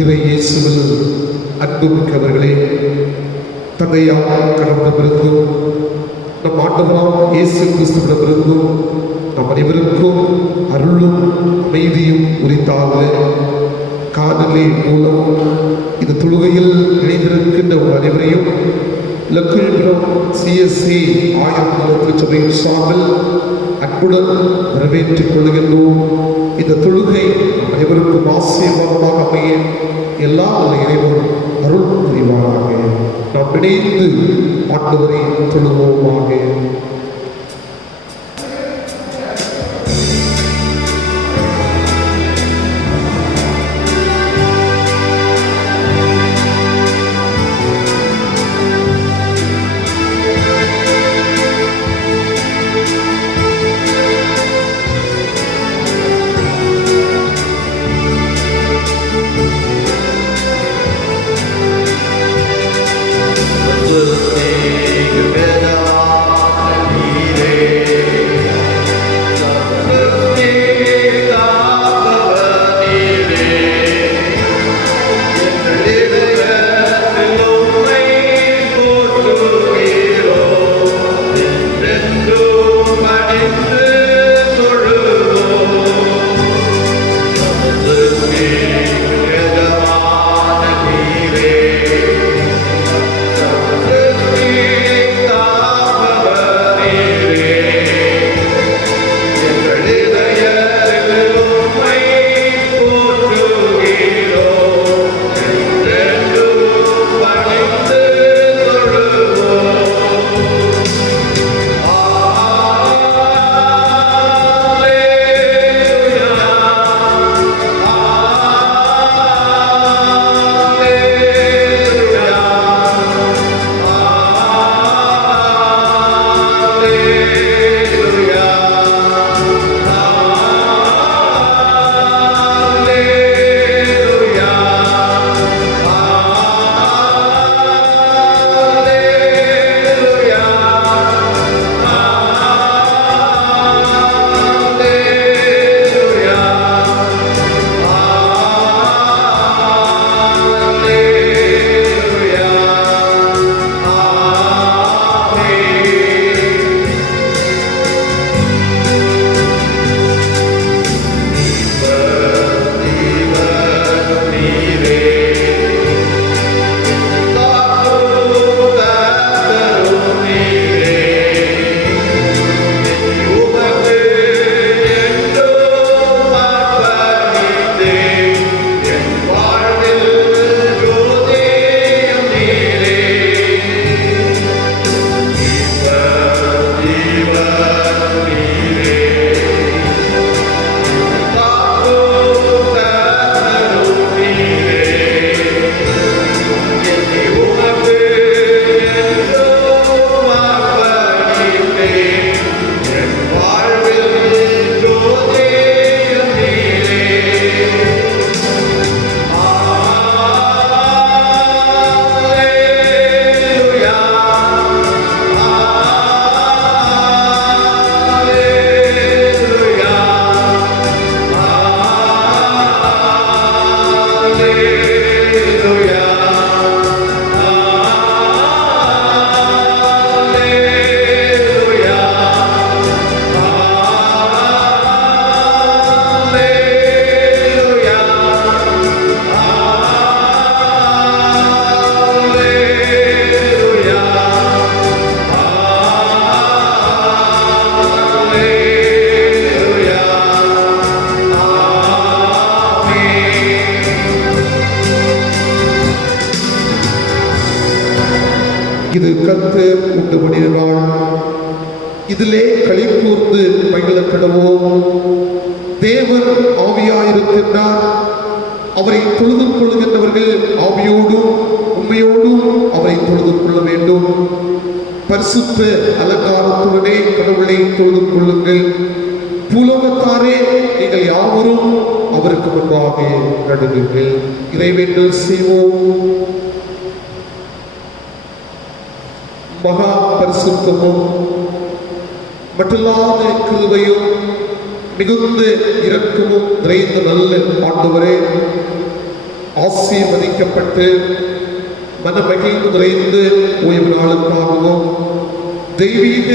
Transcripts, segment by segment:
இறை இயேசுவில் அன்புமிக்கவர்களே, தந்தையாம் கடவுளிடமிருந்தும் நம் ஆண்டவராம் இயேசு கிறிஸ்துவிடமிருந்தும் நம் அனைவருக்கும் அருளும் அமைதியும் உரித்தாக. காணொலி மூலம் இந்த தொழுகையில் இணைந்திருக்கின்ற ஒரு அனைவரையும் லக்குழிபுரம் CSC ஆயிரம் சபையின் சார்பில் அன்புடன் வரவேற்றுக் கொள்கின்றோம். இந்த தொழுகை அனைவருக்கும் ஆசீர்வாதமாக அமைய எல்லா இறைவனும் அருள் புரிவாராக. நாம் இணைந்து ஆண்டவரை தொழுவோமாக. இது கர்த்தர் உண்டு பண்ணின நாள், இதிலே களிகூர்ந்து மகிழ கடவோம். தேவன் ஆவியாயிருக்கின்றார், அவரை தொழுது கொள்கின்றவர்கள் ஆவியோடும் உண்மையோடும் அவரை தொழுது கொள்ள வேண்டும். பரிசுத்த அலங்காரத்துடனே கடவுளை தொழுது கொள்ளுங்கள். பூலோகத்தாரே, நீங்கள் யாவரும் அவருக்கு முன்பாக நடுங்குங்கள். இறைவேண்டல் செய்வோம். மகா பரிசுத்தமும் மட்டில்லாத கிருபையும் மிகுந்த இரக்கமும் நிறைந்த நல்ல ஆண்டவரே, ஆசீர்வதிக்கப்பட்டு மனமகிழ்ந்து நிறைந்து ஓய்வு நாளுக்காகவும் தெய்வீக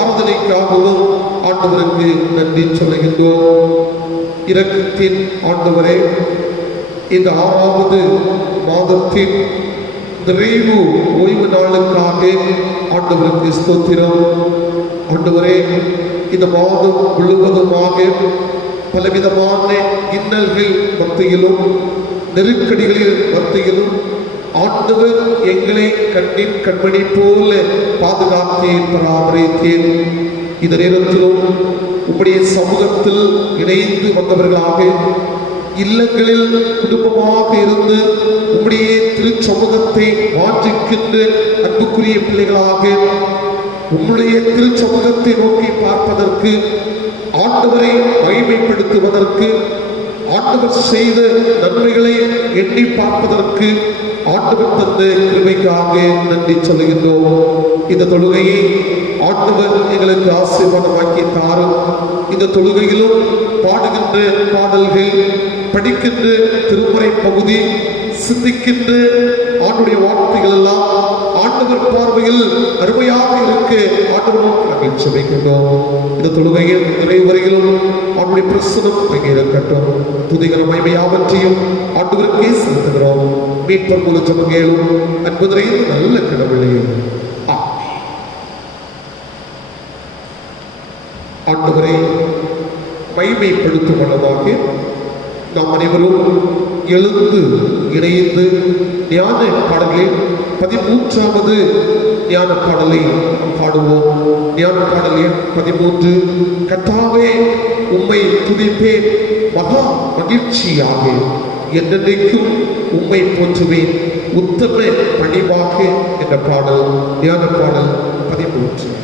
ஆராதனைக்காகவும் ஆண்டவருக்கு நன்றி சொல்கின்றோம். இரக்கத்தின் ஆண்டவரே, இந்த 6வது மாதத்தின் நிறைவு ஓய்வு நாளுக்காக ஆண்டவருக்கு ஸ்தோத்திரம். ஆண்டவரே, இந்த மாதம் முழுவதுமாக பலவிதமான இன்னல்கள் மத்தியிலும் நெருக்கடிகளில் மத்தியிலும் ஆண்டவர் எங்களை கண்ணின் கண்மணி போல பாதுகாத்தேன், பராமரித்தேன். இந்த நேரத்திலும் உம்முடைய சமூகத்தில் இணைந்து வந்தவர்களாக, இல்லங்களில் குடும்பமாக இருந்து உம்முடைய திருச்சமூகத்தை வாஞ்சிக்கின்ற அன்புக்குரிய பிள்ளைகளாக உம்முடைய திருச்சமூகத்தை நோக்கி பார்ப்பதற்கு, ஆண்டவரை மகிமைப்படுத்துவதற்கு, ஆண்டவர் செய்த நன்மைகளை எண்ணி பார்ப்பதற்கு ஆண்டவர் தந்த கிருபைக்காக நன்றி சொல்லுகின்றோம். இந்த தொழுகையை ஆண்டவர் எங்களுக்கு ஆசீர்வாதமாக்கி தாரும். இந்த தொழுகையிலும் பாடுகின்ற பாடல்கள், படிக்கின்ற திருமறை பகுதி, சிந்திக்கின்ற ஆண்டுடைய வார்த்தைகள் எல்லாம் ஆண்டவர் பார்வையில் அருமையாக இருக்க ஆண்டவர் நாங்கள் செபிக்கின்றோம். இந்த தொழுகையில் நிறைவரையிலும் ஆண்டுடைய பிரசனம் அங்கே இருக்கட்டும். துதிகர மகிமையாவற்றையும் ஆண்டவருக்கே செலுத்துகிறோம். மீட்பர் மூலம் ஜெபங்களும் அன்புரை நல்ல கடவுளே, ஆண்டவரை மகிமைப்படுத்தும் அளவாக நாம் அனைவரும் எழுந்து இணைந்து ஞான பாடலில் 13வது ஞான பாடலை பாடுவோம். ஞான பாடலில் 13, கர்த்தாவே உம்மை துதிப்பேன் மகா மகிழ்ச்சியாக, என்றென்றைக்கும் உம்மை போற்றுவேன் உத்தம பணிவாக என்ற பாடல். ஞான பாடல் 13.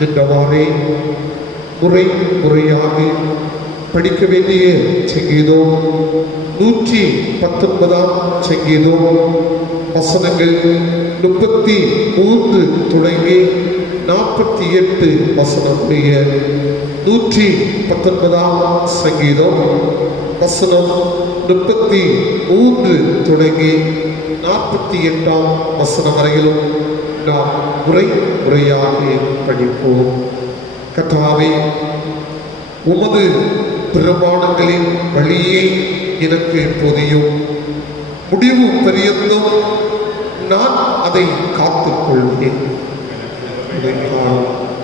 நின்றவாறே முறை முறையாக படிக்க வேண்டிய சங்கீதம் 119 சங்கீதம் வசனங்கள் 33 தொடங்கி 48 வசனம் உடைய 119 சங்கீதம் வசனம் 33 தொடங்கி 48 வசனம் வரையிலும் நாம் முறையாக படிப்போம். கர்த்தாவே, உமது பிரமாணங்களின் வழியை எனக்கு பொதியும், முடிவு பரியந்தம் நான் அதை காத்துக் கொள்வேன்.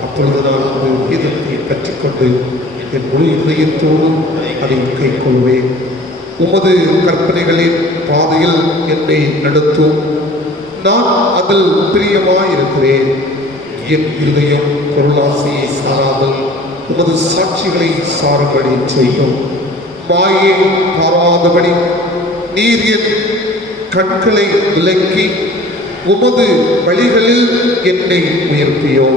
அப்பொழுது நான் ஒரு வேதத்தை கற்றுக்கொண்டு என் முழு இதயத்தோடு அதை கைக்கொள்வேன். உமது கற்பனைகளின் பாதையில் என்னை நடத்தும், நான் அதில் பிரியமாயிருக்கிறேன். என் இருதயம் பொருளாசையை சாராமல் உமது சாட்சிகளை சாரும்படி செய்யும். மாயை பாராதபடி நீர் என் கண்களை விலக்கி உமது வழிகளில் என்னை உயர்த்தியோ.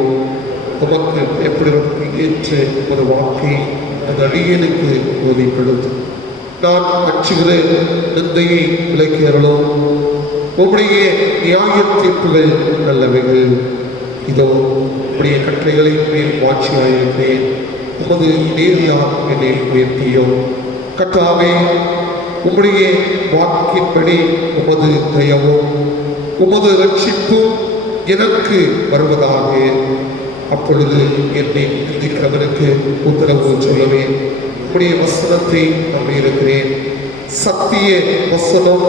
உமக்கு எப்படி ஏற்ற ஒரு வாக்கை அது அடியனுக்கு போதிப்படுத்தும். நான் அச்சுகிற நிந்தையை விலக்கியறோ. உம்முடைய நியாய தீர்ப்புகள் நல்லவைகள். இதோ உம்முடைய கட்டளைகளை மேல் வாட்சியாயிருக்கிறேன். உமது நேரியார் என்னை உயர்த்தியோ. கர்த்தாவே, உம்முடைய வாக்கின்படி உமது தயவும் உமது ரட்சிப்பும் எனக்கு வருவதாக. அப்பொழுது என்னை நிந்திக்கிறவனுக்கு உத்தரவு சொல்லுவேன். உம்முடைய வசனத்தை நம்பியிருக்கிறேன். சத்திய வசனம்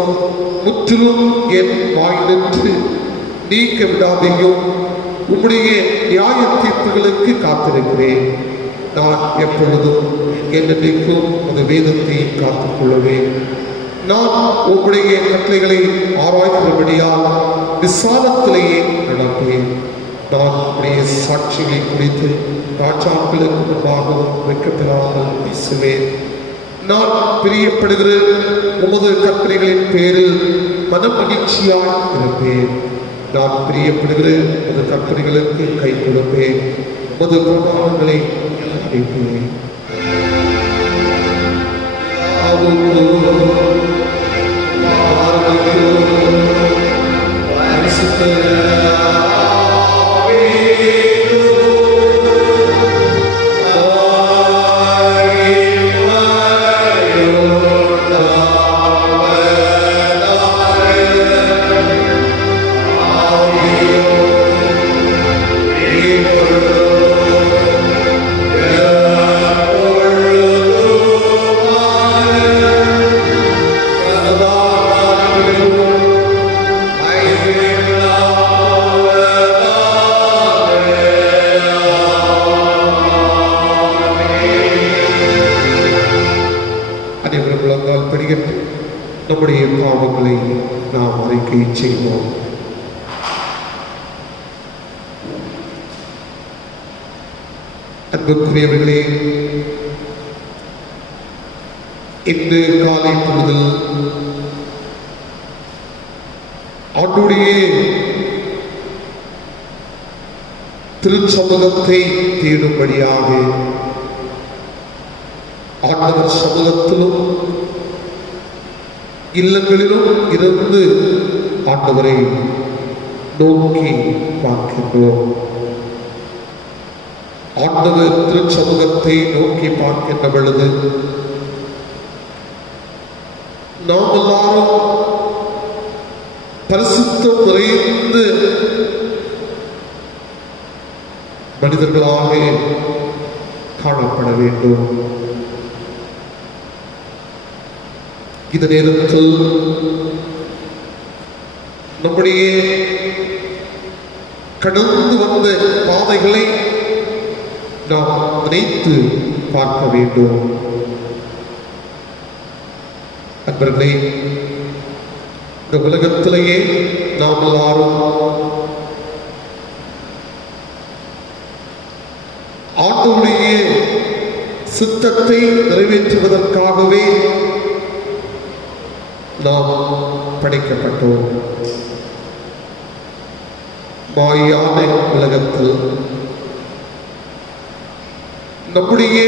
முற்றிலும் என் வாய் நின்று நீக்க விடாதையும் உம்முடைய நியாய தீர்ப்புகளுக்கு காத்திருக்கிறேன். நான் எப்பொழுதும் என்னைக்கும் அது வேதத்தை காத்துக் கொள்ளுவேன். நான் உம்முடைய கட்டளைகளை ஆராய்கிறபடியால் விசாலத்திலேயே நடப்பேன். நான் உடைய சாட்சிகளை குறித்து ராஜாக்களுக்கு முன்பாகவும் வைக்கப்பெறாமல் பேசுவேன். நான் பிரியப்படுகிற உமது கற்பனைகளின் பேரில் மன மகிழ்ச்சியாய் இருப்பேன். நான் பிரியப்படுகிற உமது கற்பனைகளுக்கு கை கொடுப்பேன். உமது பிரமாணங்களை அறிப்பேன். நம்முடைய பாவங்களை நாம் அறிக்கை செய்வோம். அன்புக்குரியவர்களே, இன்று காலை பொழுதில் ஆண்டுடைய திருச்சமூகத்தை தேடும்படியாக ஆண்டவர் சமூகத்திலும் இல்லங்களிலும் இருந்து ஆண்டவரை நோக்கி பார்க்கின்றோம். ஆண்டவர் திருச்சமூகத்தை நோக்கி பார்க்கின்ற பொழுது நாம் எல்லாரும் பரிசுத்தம் நிறைந்து மனிதர்களாக காணப்பட வேண்டும். இந்த நேரத்தில் நம்முடைய கடந்து வந்த பாதைகளை நாம் நினைத்து பார்க்க வேண்டும். அன்பர்களே, இந்த உலகத்திலேயே நாம் எல்லாரும் ஆண்டவருடைய சித்தத்தை நிறைவேற்றுவதற்காகவே நாம் படைக்கப்பட்டோம். மாயான உலகத்தில் நம்முடைய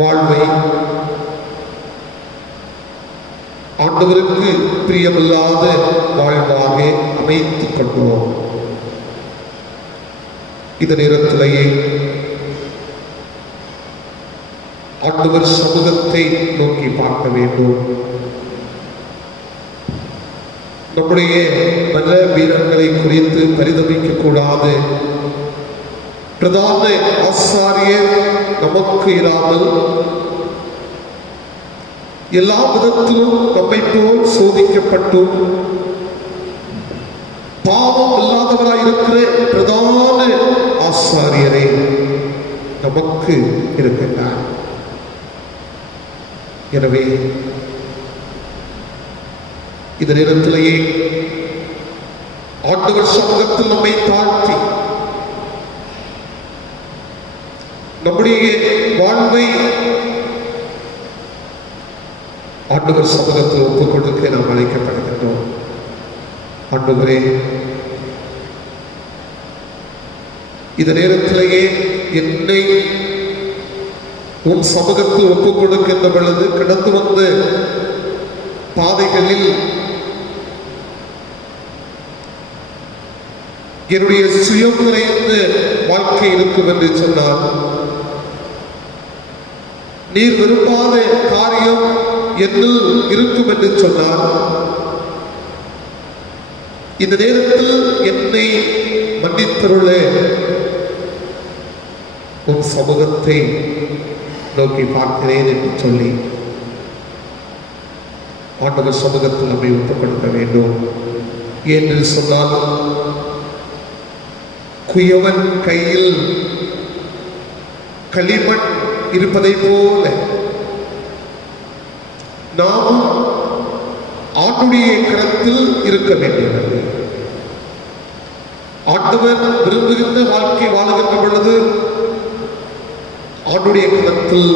வாழ்வை ஆண்டவருக்கு பிரியமில்லாத வாழ்வாக அமைத்துக் கொள்வோம். இந்த நேரத்திலேயே ஆண்டவர் சமூகத்தை நோக்கி பார்க்க வேண்டும். நம்முடைய நல்ல வீரர்களை குறித்து பரிதபிக்க கூடாது. பிரதான ஆசாரியர் நமக்கு இராமல் எல்லா விதத்திலும் நம்மை போல் சோதிக்கப்பட்டும் பாவம் இல்லாதவராயிருக்கிற பிரதான ஆசாரியரே நமக்கு இருக்கின்றார். எனவே இந்த நேரத்திலேயே ஆண்டவர் சமூகத்தில் நம்மை தாழ்த்தி நம்முடைய வாழ்வை ஆண்டவர் சமூகத்தில் ஒப்புக் கொடுக்க நாம் அழைக்கப்படுகின்றோம். ஆண்டவரே, இந்த நேரத்திலேயே என்னை உன் சமூகத்தில் ஒப்புக் கொடுக்கின்ற பொழுது கடந்து வந்த பாதைகளில் என்னுடைய சுயம் நிறைந்த வாழ்க்கை இருக்கும் என்று சொன்னார். நீர் விரும்பாத காரியம் என்னில் இருக்கும் என்று சொன்னார். இந்த நேரத்தில் என்னை மன்னித்தருள உன் சமூகத்தை நோக்கி பார்க்கிறேன் என்று சொல்லி ஆண்டவர் சமூகத்தில் நம்மை ஒப்புக் கொடுக்க வேண்டும். என்று சொன்னால் குயவன் கையில் களிமண் இருப்பதை போல நாம் ஆண்டுடைய கரத்தில் இருக்க வேண்டியது. ஆண்டவர் விரும்புகின்ற வாழ்க்கை வாழுகின்ற பொழுது ஆண்டுடைய கரத்தில்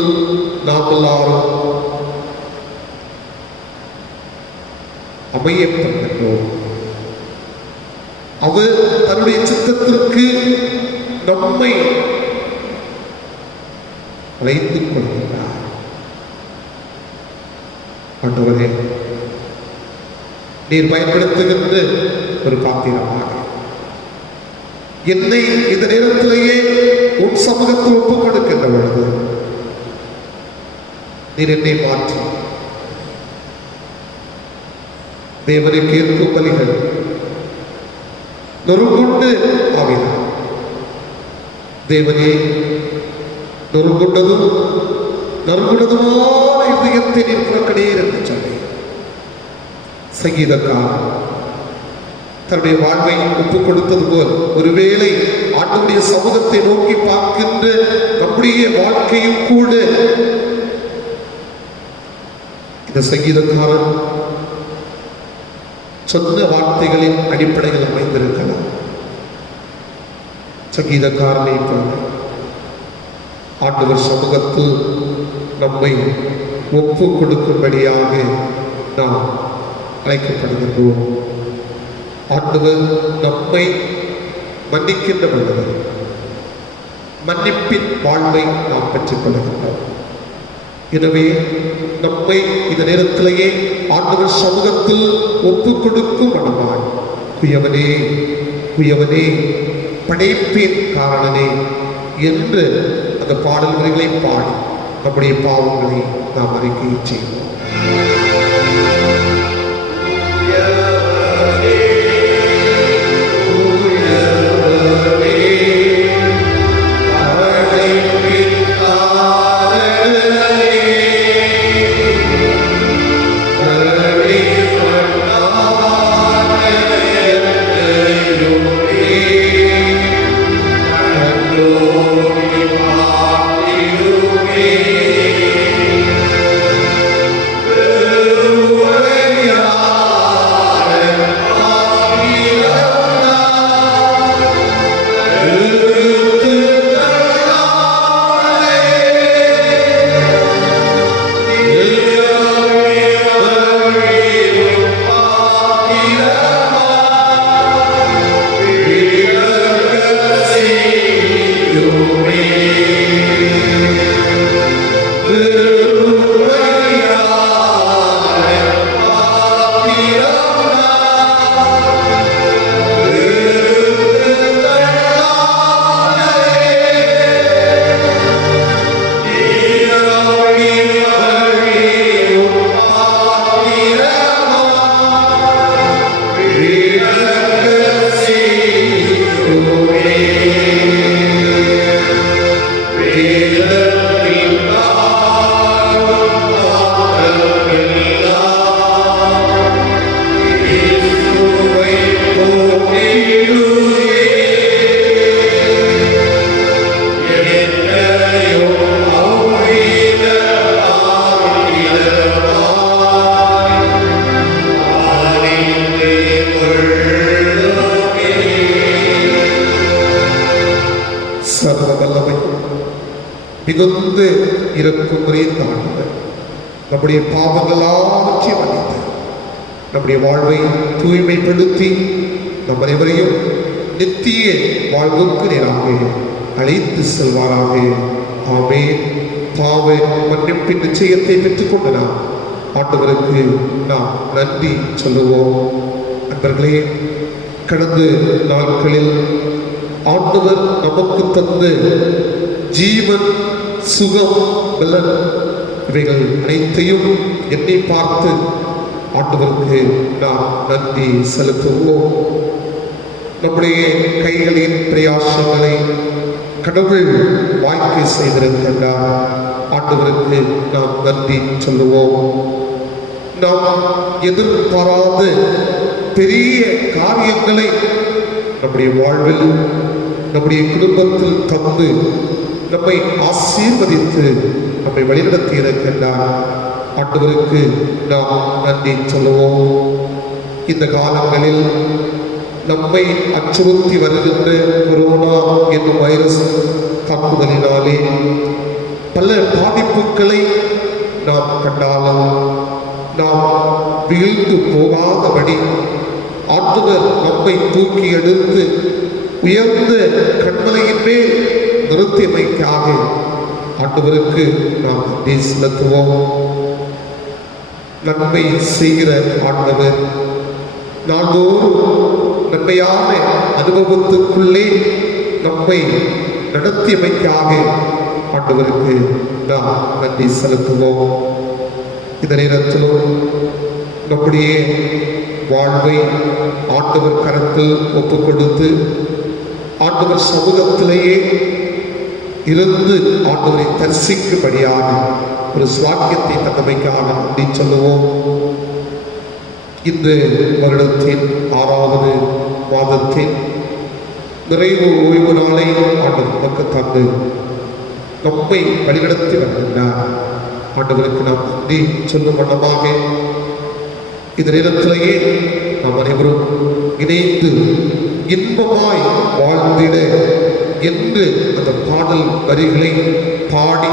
நாம் எல்லாரும் அமையப்படுகின்றோம். அவர் தன்னுடைய சித்தத்திற்கு நம்மை அழைத்துக் கொள்கிறார். ஆண்டவரே, நீர் பயன்படுத்துகின்ற ஒரு பாத்திரமாக என்னை இந்த நேரத்திலேயே உன் சமூகத்தில் ஒப்புக் கொடுக்கின்ற பொழுது நீர் என்னை மாற்றி தேவனை கேட்கும் பலிகள் நொறுங்குண்டு ஆவினார். தேவனே, நொறுங்குண்டதும் நறுங்குண்டதுமான இதயத்தை நீர் புறக்கடீர் என்று சொல்லி சங்கீதக்காரன் தன்னுடைய வாழ்வை ஒப்புக் கொடுத்தது போல் ஒருவேளை ஆண்டவருடைய சமூகத்தை நோக்கி பார்க்கின்ற நம்முடைய வாழ்க்கையும் கூட இந்த சங்கீதக்காரன் சொன்ன வார்த்தைகளின் அடிப்படையில் அமைந்திருக்கலாம். சங்கீதக்காரனை போல ஆண்டவர் சமூகத்தில் நம்மை ஒப்புக் கொடுக்கும்படியாக நாம் அழைக்கப்படுகின்றோம். ஆண்டவர் நம்மை மன்னிக்கின்ற பொழுது மன்னிப்பின் வாழ்வை நாம் பெற்றுக் கொள்கின்றோம். எனவே நம்மை இந்த நேரத்திலேயே ஆண்டவர் சமூகத்தில் ஒப்புக் கொடுக்கும் மனமாய் குயவனே குயவனே படைப்பின் காரணனே என்று அந்த பாடல் வரிகளை பாடி நம்முடைய பாவங்களை நாம் அறிக்கை செய்வோம். மிகுந்த இரக்கம் நிறைந்த ஆண்டவர், நம்முடைய பாவங்களாற்றி மன்னித்து நம்முடைய வாழ்வை தூய்மைப்படுத்தி நம் அனைவரையும் நித்திய வாழ்வுக்கு நேராக அழைத்து செல்வாராக. ஆமென். பாவ மன்னிப்பின் நிச்சயத்தை பெற்றுக்கொண்டு நாம் ஆண்டவருக்கு நாம் நன்றி சொல்லுவோம். நண்பர்களே, கடந்த நாட்களில் ஆண்டவர் நமக்கு தந்த ஜீவன், சுகம், பலன் இவைகள் அனைத்தையும் எண்ணி பார்த்து ஆண்டவருக்கு நாம் நன்றி செலுத்துவோம். நம்முடைய கைகளின் பிரயாசங்களை கடவுள் வாய்க்கை செய்திருக்கின்றார். ஆண்டவருக்கு நாம் நன்றி சொல்லுவோம். நாம் எதிர்பாராத பெரிய காரியங்களை நம்முடைய வாழ்வில், நம்முடைய குடும்பத்தில் தந்து நம்மை ஆசீர்வதித்து நம்மை வழிநடத்தி இருக்கின்றார். ஆண்டவருக்கு நாம் நன்றி சொல்லுவோம். இந்த காலங்களில் நம்மை அச்சுறுத்தி வருகின்ற கொரோனா என்னும் வைரஸ் தாக்குதலினாலே பல பாதிப்புகளை நாம் கண்டாலும் நாம் வீழ்ந்து போகாதபடி ஆண்டவர் நம்மை தூக்கி எடுத்து உயர்ந்த கண்மலையின் மேல் நிறுத்தியமைக்காக ஆண்டவருக்கு நாம் நன்றி செலுத்துவோம். நன்மை செய்கிற ஆண்டவர் நாள்தோறும் நன்மையான அனுபவத்துக்குள்ளே நம்மை நடத்தியமைக்காக ஆண்டவருக்கு நாம் நன்றி செலுத்துவோம். இந்த நேரத்திலும் நம்முடைய வாழ்வை ஆண்டவர் கரத்தில் ஒப்புக் கொடுத்து ஆண்டவர் சமூகத்திலேயே இருந்து ஆண்டவரை தரிசிக்கும்படியாக ஒரு சுவாக்கியத்தை தந்தமைக்காக நன்றி சொல்லுவோம். இந்த வருடத்தின் 6வது மாதத்தின் நிறைவு ஓய்வு நாளை ஆண்டவர் நமக்கு தந்து நம்மை வழிநடத்தி வருகின்றார். ஆண்டவருக்கு நாம் நன்றி சொல்லும் வண்ணமாக இந்த நேரத்திலேயே நாம் அனைவரும் இணைந்து இன்பமாய் வாழ்ந்திட என்று அந்த பாடல் வரிகளை பாடி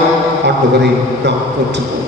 ஆண்டவரை நாம் போற்றுவோம்.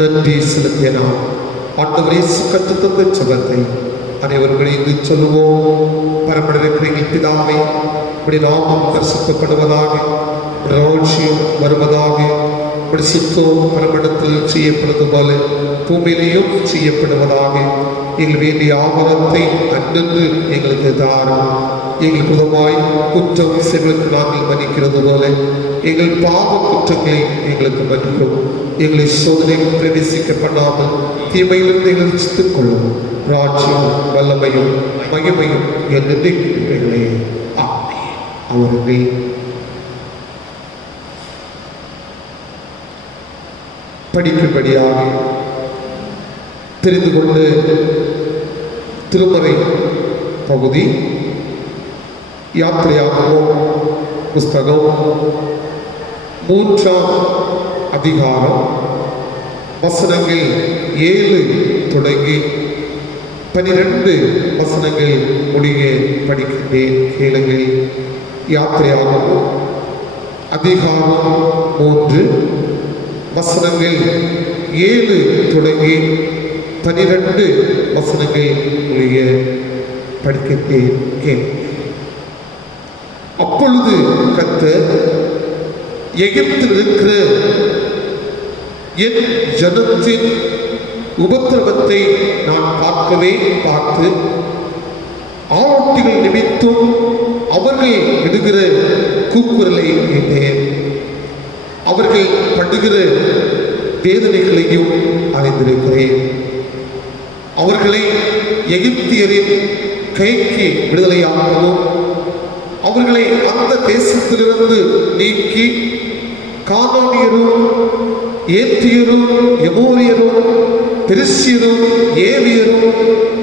நன்றி செலுத்திய நாம் ஆண்டவரே கற்றுத்தந்த ஜெபத்தை அனைவரும் இணைந்து சொல்லுவோம். பரமனிருக்கிற எங்கள் பிதாவே, உம்முடைய நாமம் தரிசிக்கப்படுவதாக, உம்முடைய ராஜ்யம் வருவதாக, உம்முடைய சித்தம் பரமனிடத்தில் செய்யப்படுவது போல பூமியிலேயும் செய்யப்படுவதாக. எங்கள் வேண்டிய ஆபரத்தை அன்றென்று எங்களுக்கு தாரும். எங்கள் புதமாய் குற்றம் செய்வதற்கு நாங்கள் மன்னிக்கிறது போல எங்கள் பாவ குற்றங்களை எங்களுக்கு மன்னிக்கும். எங்களை சோதனையில் பிரவேசிக்க பண்ணாமல் தீமையிலிருந்து எங்களை ரட்சித்துக் கொள்ளும். ராஜ்யம் வல்லமையும் மகிமையும் என்றே அவர்கள் படிக்கும்படியாக தெரிந்து கொண்டு திருமறை பகுதி யாத்திரையாகவும் புஸ்தகம் 3ஆம் அதிகாரம் வசனங்கள் 7 தொடங்கி 12 வசனங்கள் முடிய படிக்கின்றேன், கேளுங்கள். யாத்திரையாகவும் அதிகாரம் 3 வசனங்கள் 7 தொடங்கி 12 வசனங்கள் முடிய படிக்கின்றேன், கேள். அப்பொழுது கர்த்தர், எகிப்தில் இருக்கிற என் ஜனத்தின் உபத்திரவத்தை நான் பார்த்து ஆவட்டிகள் நிமித்தும் அவர்கள் விடுகிற கூக்குரலை கேட்டேன். அவர்கள் படுகிற வேதனைகளையும் அறிந்திருக்கிறேன். அவர்களை எகிப்தியரின் கைக்கு விடுதலையாகவும் அவர்களை அந்த தேசத்திலிருந்து நீக்கி கானானியரும் ஏத்தியரும் எமோரியரும் பெரிசியரும் ஏவியரும்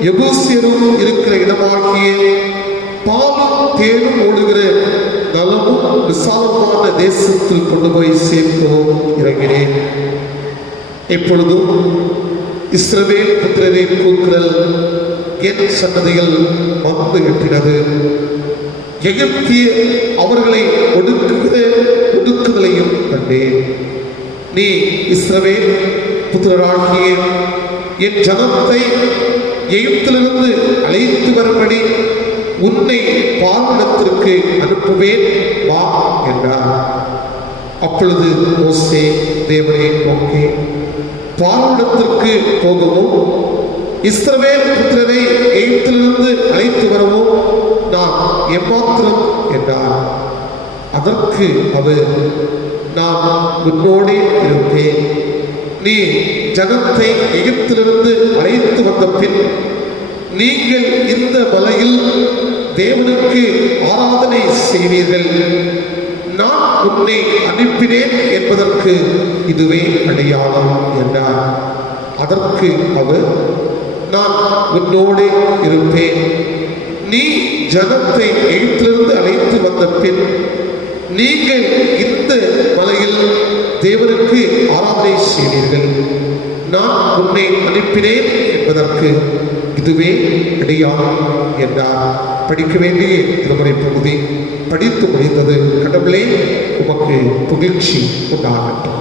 எபூசியரும் இருக்கிற இடமாகிய பாலும் தேனும் ஓடுகிற நலமும் விசாலமான தேசத்தில் கொண்டு போய் சேர்க்கவும் இறங்கினேன். இப்பொழுதும் இஸ்ரவேல் புத்திரரின் கூக்குரல் என் சன்னதிகள் வந்து எட்டினது. எகிப்திய அவர்களை ஒடுக்குதலையும் கண்டேன். நீ இஸ்ரவேல் புத்திரராகிய என் ஜனத்தை எகிப்திலிருந்து அழைத்து வரும்படி உன்னை பார்வனிடத்திற்கு அனுப்புவேன், வா என்றார். அப்பொழுது மோசே தேவனை நோக்கி, பார்வனிடத்திற்கு போகவும் இஸ்ரவேல் புத்திரரை எகிப்திலிருந்து அழைத்து வரவும் நான் எம்மாத்திரம் என்றார். அதற்கு அவர், நான் உன்னோடே இருப்பேன். நீ ஜனத்தை எகிப்திலிருந்து அழைத்து வந்த பின் நீங்கள் இந்த மலையில் தேவனுக்கு ஆராதனை செய்வீர்கள். நான் உன்னை அனுப்பினேன் என்பதற்கு இதுவே அடையாளம் என்றார். அதற்கு அவர், நான் உன்னோடே இருப்பேன். நீ ஜனத்தை எகிப்திலிருந்து அழைத்து வந்த பின் நீங்கள் இந்த மலையில் தேவனுக்கு ஆராதனை செய்வீர்கள். நான் உன்னை அனுப்பினேன் என்பதற்கு இதுவே அடையாளம் என்றார். படிக்க வேண்டிய திருமுறை பகுதி படித்து முடிந்தது. கடவுளே, உமக்கு புகழ்ச்சி உண்டாகட்டும்.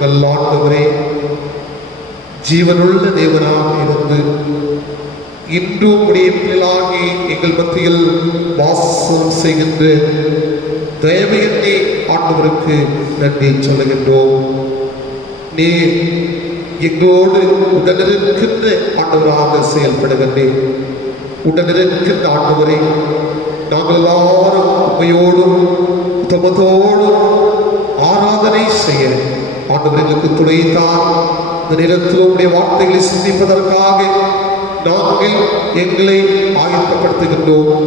நல்லாண்டவரே, ஜீவனுள்ள தேவனாக இருந்து இன்றும் உடைய பிள்ளைகளாகி எங்கள் மத்தியில் வாசம் செய்கின்ற தயவையன்னே ஆண்டவருக்கு நன்றி சொல்லுகின்றோம். நீ எங்களோடு உடனிருக்கின்ற ஆண்டவராக செயல்படுகின்றேன். உடனிருக்கின்ற ஆண்டவரை நாங்கள் எல்லாரும் உண்மையோடும் உத்தமத்தோடும் ஆராதனை செய்ய ஆண்டவர்களுக்கு துணைத்தான். இந்த நேரத்தில் உடைய வார்த்தைகளை சிந்திப்பதற்காக நாங்கள் எங்களை ஆயத்தப்படுத்துகின்றோம்.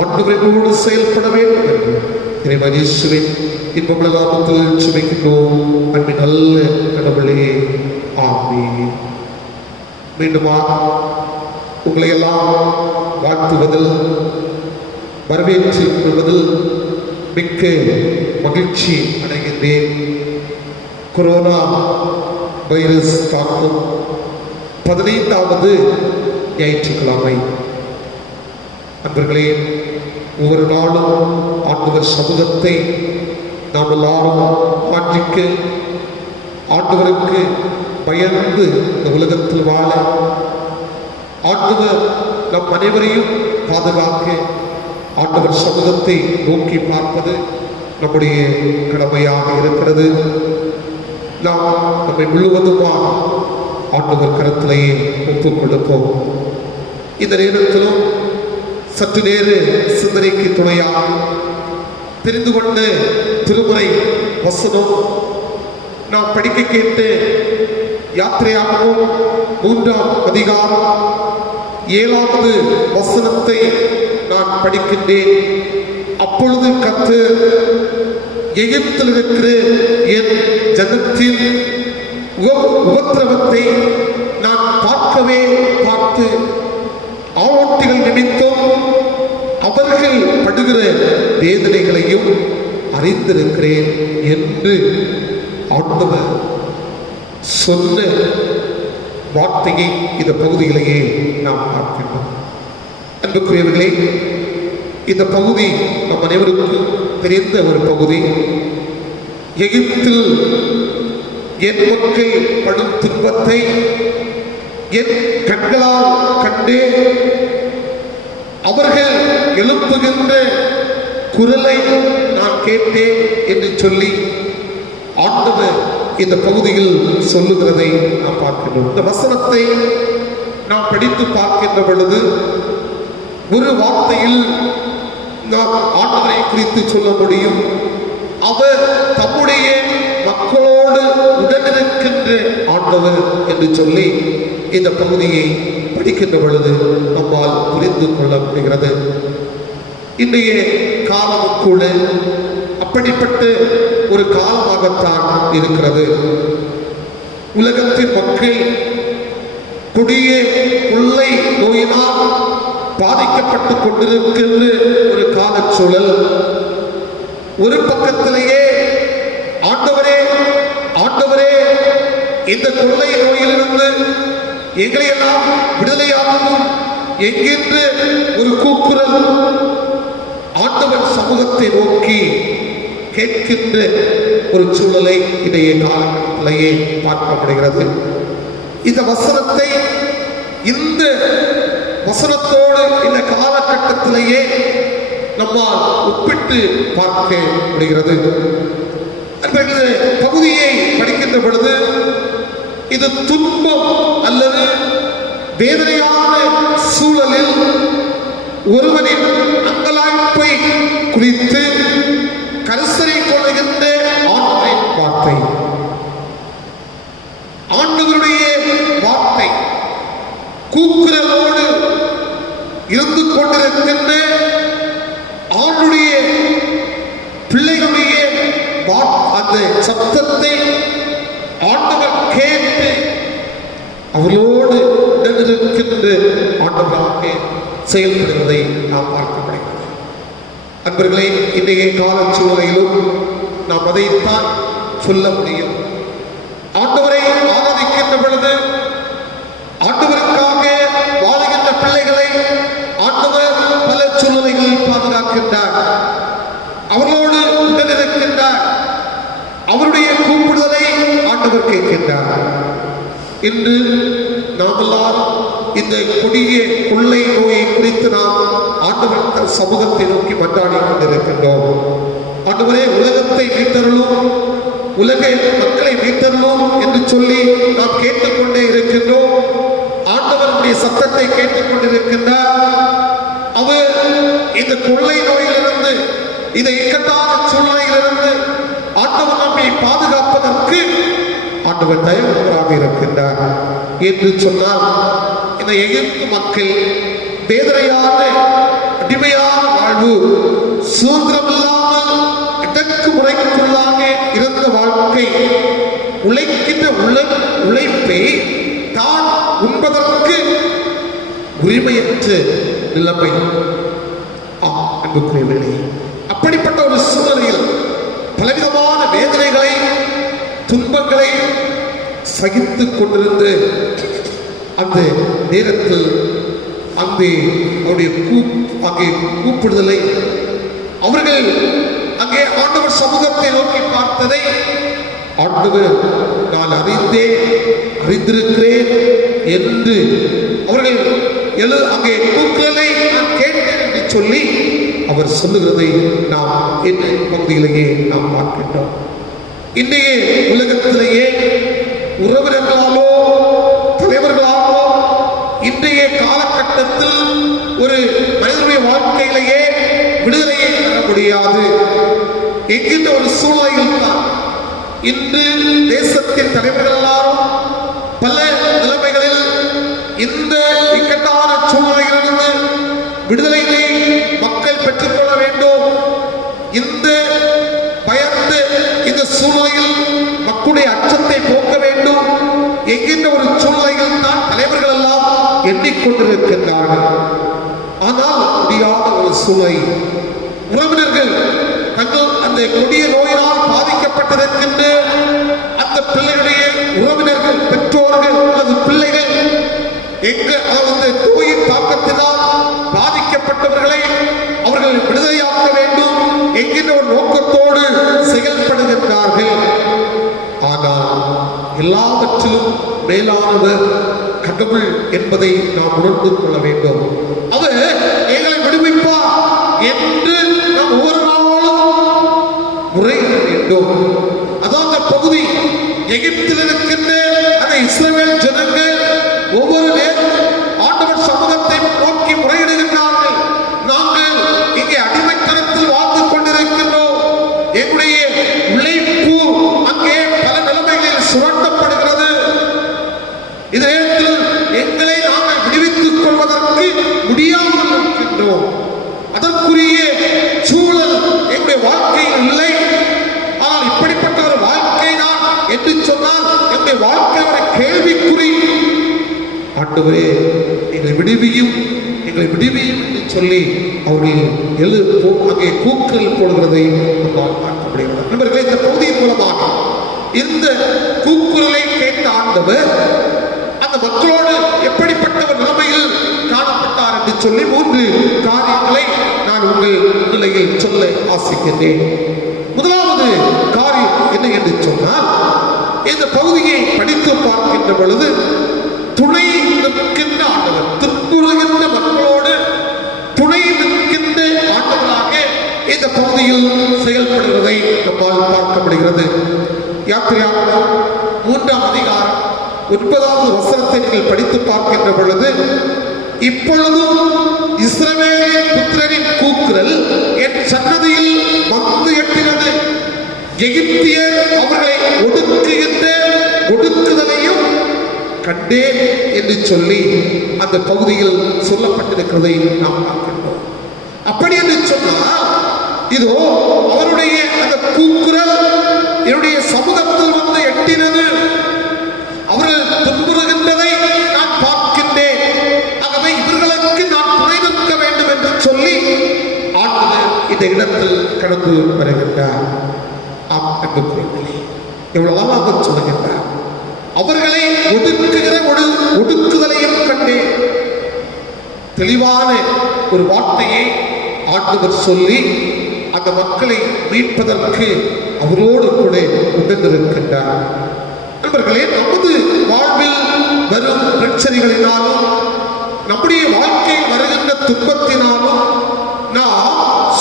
ஆண்டவர்களோடு செயல்பட வேண்டும் என்று இறைவன் இயேசுவின் இன்பமுள்ள நாமத்தில் சுமைக்கின்றோம். அன்பின் நல்ல கடவுளே, ஆமென். மீண்டுமா உங்களை எல்லாம் வாழ்த்துவதில் வரவேற்றுக் கொள்வதில் மிக்க மகிழ்ச்சி அடைகின்றேன். கொரோனா வைரஸ் தாக்கும் 15வது ஞாயிற்றுக்கிழமை. அன்பர்களே, ஒவ்வொரு நாளும் ஆண்டவர் சமூகத்தை நாம் எல்லாரும் வாஞ்சிக்க, ஆண்டவருக்கு பயந்து இந்த உலகத்தில் வாழ, ஆண்டவர் நம் அனைவரையும் பாதுகாக்க ஆண்டவர் சமூகத்தை நோக்கி பார்ப்பது நம்முடைய கடமையாக இருக்கிறது. நாம் நம்மை முழுவதுமாக ஆண்டவர் கருத்திலேயே ஒப்புக் கொடுப்போம். இந்த நேரத்திலும் சற்று நேர சிந்தனைக்கு துணையாக தெரிந்து கொண்ட திருமுறை வசனம் நாம் படிக்க கேட்டு யாத்திரையாகவும் 3ஆம் அதிகாரம் 7வது வசனத்தை நான் படிக்கின்றேன். அப்பொழுது கர்த்தர் எகிப்தில் இருக்கிற என் ஜனத்தின் உபத்திரவத்தை நான் பார்க்கவே பார்த்து ஆவோட்டிகள் நிமித்தம் அவர்கள் படுகிற வேதனைகளையும் அறிந்திருக்கிறேன் என்று ஆண்டவர் சொன்ன வார்த்தையை இந்த பகுதியிலேயே நாம் பார்க்கின்றோம். அன்புக்குரியவர்களே, இந்த பகுதி நம் அனைவருக்கும் தெரிந்த ஒரு பகுதி. எகிப்தில் என் மக்கள் படும் துன்பத்தை என் கண்களால் கண்டே, அவர்கள் எழுப்புகின்ற குரலை நான் கேட்டேன் என்று சொல்லி ஆண்டவர் இந்த பகுதியில் சொல்லுகிறதை நாம் பார்க்கின்றோம். இந்த வசனத்தை நாம் படித்து பார்க்கின்ற பொழுது ஒரு வார்த்தையில் நாம் ஆண்டவரை குறித்து சொல்ல முடியும். அவர் தம்முடைய மக்களோடு உடனிருக்கின்ற ஆண்டவர் என்று சொல்லி இந்த பகுதியை படிக்கின்ற பொழுது நம்மால் புரிந்து கொள்ள முடிகிறது. இன்றைய காலமும் கூட அப்படிப்பட்ட ஒரு காலமாகத்தான் இருக்கிறது. உலகத்தின் மக்கள் கொடிய கொள்ளை நோயினால் பாதிக்கப்பட்டு கொண்டிருக்கின்ற ஒரு காலச்சூழல். ஒரு பக்கத்திலேயே ஆண்டவரே ஆண்டவரே, இந்த கொள்ளை நோயிலிருந்து எங்களை எல்லாம் விடுதலையாகவும் என்கின்ற ஒரு கூக்குரல் ஆண்டவர் சமூகத்தை நோக்கி கேட்கின்ற ஒரு சூழலை இன்றைய காலத்திலேயே பார்க்கப்படுகிறது. இந்த வசனத்தை இந்த வசனத்தோடு இந்த காலகட்டத்திலேயே நம்மால் ஒப்பிட்டு பார்க்க முடிகிறது. இந்த பகுதியை படிக்கின்ற பொழுது இது துன்பம் அல்லது வேதனையான சூழலில் ஒருவனின் அங்கலாய்ப்பை குறித்து கரிசனை கொள்கின்ற ஆண்டவரின் வார்த்தை, ஆண்டவருடைய வார்த்தை, கூக்குரலோடு இருந்து கொண்டிருக்கின்ற ஆண்டுடைய பிள்ளைகளுடைய அந்த சத்தத்தை ஆண்டவர் கேட்டு அவளோடு உடனிருக்கின்ற ஆண்டவராக செயல்படுவதை நாம் பார்க்கப்படுகிறது. அன்பர்களே, இன்றைய கால சூழ்நிலையிலும் நாம் அதைத்தான் சொல்ல முடியும். ஆண்டவரை ஆராதிக்கின்ற பொழுது ஆண்டவருக்காக வாழுகின்ற பிள்ளைகளை ஆண்டவர் பல சூழ்நிலைகளில் பாதுகாக்கின்றார், அவர்களோடு உடனிருக்கின்றார், அவருடைய கூப்பிடுதலை ஆண்டவர் கேட்கின்றார். இன்று நாம் எல்லாரும் இந்த கொடிய கொள்ளை நோயை குறித்து நாம் ஆண்டவர் சமூகத்தை நோக்கி மன்றாடி கொண்டிருக்கின்றோம். ஆண்டவரே, உலகத்தை மீட்டருளும், உலக மக்களை மீட்டருளும் என்று சொல்லி நாம் கேட்டுக்கொண்டே இருக்கின்றோம். ஆண்டவருடைய சத்தத்தை கேட்டுக்கொண்டிருக்கின்றார். அவர் இந்த கொள்ளை நோயிலிருந்து, இந்த இக்கட்டான சூழ்நிலையிலிருந்து ஆண்டவர் நம்மை பாதுகாப்பதற்கு ஆண்டவர் தயவுள்ளவராக இருக்கின்றார் என்று சொன்னால், இந்த எகிப்து மக்கள் வேதனையான அடிமையான வாழ்வு, சுதந்திரமில்லாமல் இடக்கு முறைக்குள்ளாக இருந்த வாழ்க்கை, உழைக்கின்ற உழைப்பை தான் உண்பதற்கு உரிமையற்ற நிலைமை. அன்புக்குரியவர்களே, அப்படிப்பட்ட ஒரு சூழ்நிலையில் பலவிதமான வேதனைகளை, துன்பங்களை சகித்துக் கொண்டிருந்து அந்த நேரத்தில் அங்கே அவருடைய அங்கே கூப்பிடுதலை, அவர்கள் அங்கே ஆண்டவர் சமூகத்தை நோக்கி பார்த்ததை ஆண்டவர் நான் அறிந்திருக்கிறேன் என்று அவர்கள் அங்கே கூக்குரலை நான் கேட்டேன் என்று சொல்லி அவர் சொல்லுகிறதை நாம் இந்த பகுதியிலேயே நாம் பார்க்கின்றோம். இன்றைய உலகத்திலேயே உறவினர்களாலோ தலைவர்களாலோ இன்றைய காலகட்டத்தில் ஒரு மனிதனுடைய வாழ்க்கையிலேயே விடுதலையை பெற முடியாது என்கின்ற ஒரு சூழ்நிலையில் தான் இன்று தேசத்தின் தலைவர்கள் எல்லாரும் பல நிலைமைகளில் இந்த இக்கட்டான சூழ்நிலையிலிருந்து விடுதலைகளை மக்கள் பெற்றுக்கொள்ள வேண்டும். இந்த பயந்து இந்த சூழ்நிலையில் மக்களுடைய அச்சத்தை போக்க வேண்டும் என்கின்ற ஒரு சூழ்நிலையில் தான் தலைவர்கள் எல்லாம் எண்ணிக்கொண்டிருக்கின்றார்கள். ஆனால் முடியாத ஒரு சூழ்நிலை. உறவினர்கள் தங்கள் அந்த கொடிய நோயினால் பாதிக்கப்பட்டிருக்கின்ற அந்த பிள்ளைகளுடைய உறவினர்கள், பெற்றோர்கள் அல்லது பிள்ளைகள் அதாவது நோயின் தாக்கத்தினால் பாதிக்கப்பட்டவர்களை அவர்கள் விடுதலையாக்க வேண்டும் என்கின்ற ஒரு நோக்கத்தோடு செயல்படுகின்றார்கள். ஆனால் எல்லாவற்றிலும் மேலானவர் கடவுள் என்பதை நாம் உணர்ந்து கொள்ள வேண்டும். அவர் எங்களை விடுவிப்பார் என்று நாம் ஒவ்வொரு நாளும் முறையிட வேண்டும். அதான் அந்த பகுதி எகிப்தில் இருக்கின்ற அந்த இஸ்ரவேல் ஜனங்கள் ஒவ்வொரு ஆண்டவர் சமூகத்தை நோக்கி முறையிடுகின்றார்கள். நாங்கள் இங்கே அடிமைத்தனத்தில் வாழ்ந்து கொண்டிருக்கின்றோம். எங்களுடைய உழைப்பு அங்கே பல நிலைமைகளில் சுரண்டப்படுகிறது. இந்த நேரத்தில் எங்களை நாங்கள் விடுவித்துக் கொள்வதற்கு முடியாமல் இருக்கின்றோம். அதற்குரிய சூழல் எங்களுடைய வாழ்க்கையில் இல்லை. ஆனால் இப்படிப்பட்ட ஒரு வாழ்க்கை தான் என்று சொன்னால் எங்களுடைய வாழ்க்கை ஒரு கேள்விக்குறி. ஆண்டவரே எங்களை விடுவியும் என்று சொல்லி அவர்கள் அங்கே கூக்குரல் போடுகிறதை நம்மால் பார்க்கப்படுகிறது. நண்பர்களே, இந்த பகுதியின் மூலமாக இந்த கூக்குரலை கேட்ட ஆண்டவர் அந்த மக்களோடு எப்படிப்பட்ட ஒரு நிலைமையில் காணப்பட்டார் என்று சொல்லி 3 காரியங்களை நான் உங்கள் முன்னிலையில் சொல்ல ஆசைக்கின்றேன். முதலாவது காரியம் என்ன என்று சொன்னால், இந்த பகுதியை படித்து பார்க்கின்ற பொழுது துணை நிற்கின்ற ஆண்டவர், துன்புறுகின்ற மக்களோடு துணை நிற்கின்ற ஆண்டவராக இந்த பகுதியில் செயல்படுவதை நம்மால் பார்க்கப்படுகிறது. யாத்திரையாளர் 3ஆம் அதிகாரம் 9வது வசனத்தை நீங்கள் படித்து பார்க்கின்ற பொழுது, இப்பொழுதும் இஸ்ரவேலின் புத்திரரின் கூக்குரல் என் சன்னதியில் வந்து எட்டினது. எகிப்தியர் அவர்களை ஒடுக்குகின்ற ஒடுக்குதலையும் கண்டேன் என்று சொல்லி அந்த பகுதியில் சொல்லப்பட்டிருக்கிறதை நாம் பார்க்கின்றோம். அப்படி என்று சொன்னால் இதோ அவருடைய அந்த கூக்குரல் என்னுடைய சமூகத்தில் வந்து எட்டினது. அவர்கள் துன்புறுகின்றதை நான் பார்க்கின்றேன். ஆகவே இவர்களுக்கு நான் துணை நிற்க வேண்டும் என்று சொல்லி ஆண்டவர் இந்த இடத்தில் கடந்து வருகின்றார். எவ்வளவு அழகாக சொல்லுகின்றார். அவர்களை ஒடுக்குகிற ஒடுக்குதலையும் கண்டேன். தெளிவான ஒரு வார்த்தையை ஆண்டவர் சொல்லி அந்த மக்களை மீட்பதற்கு அவரோடு கூட உடனிருக்கின்றார். நண்பர்களே, நமது வாழ்வில் வரும் பிரச்சனைகளினாலும் நம்முடைய வாழ்க்கையில் வருகின்ற துன்பத்தினாலும் நாம்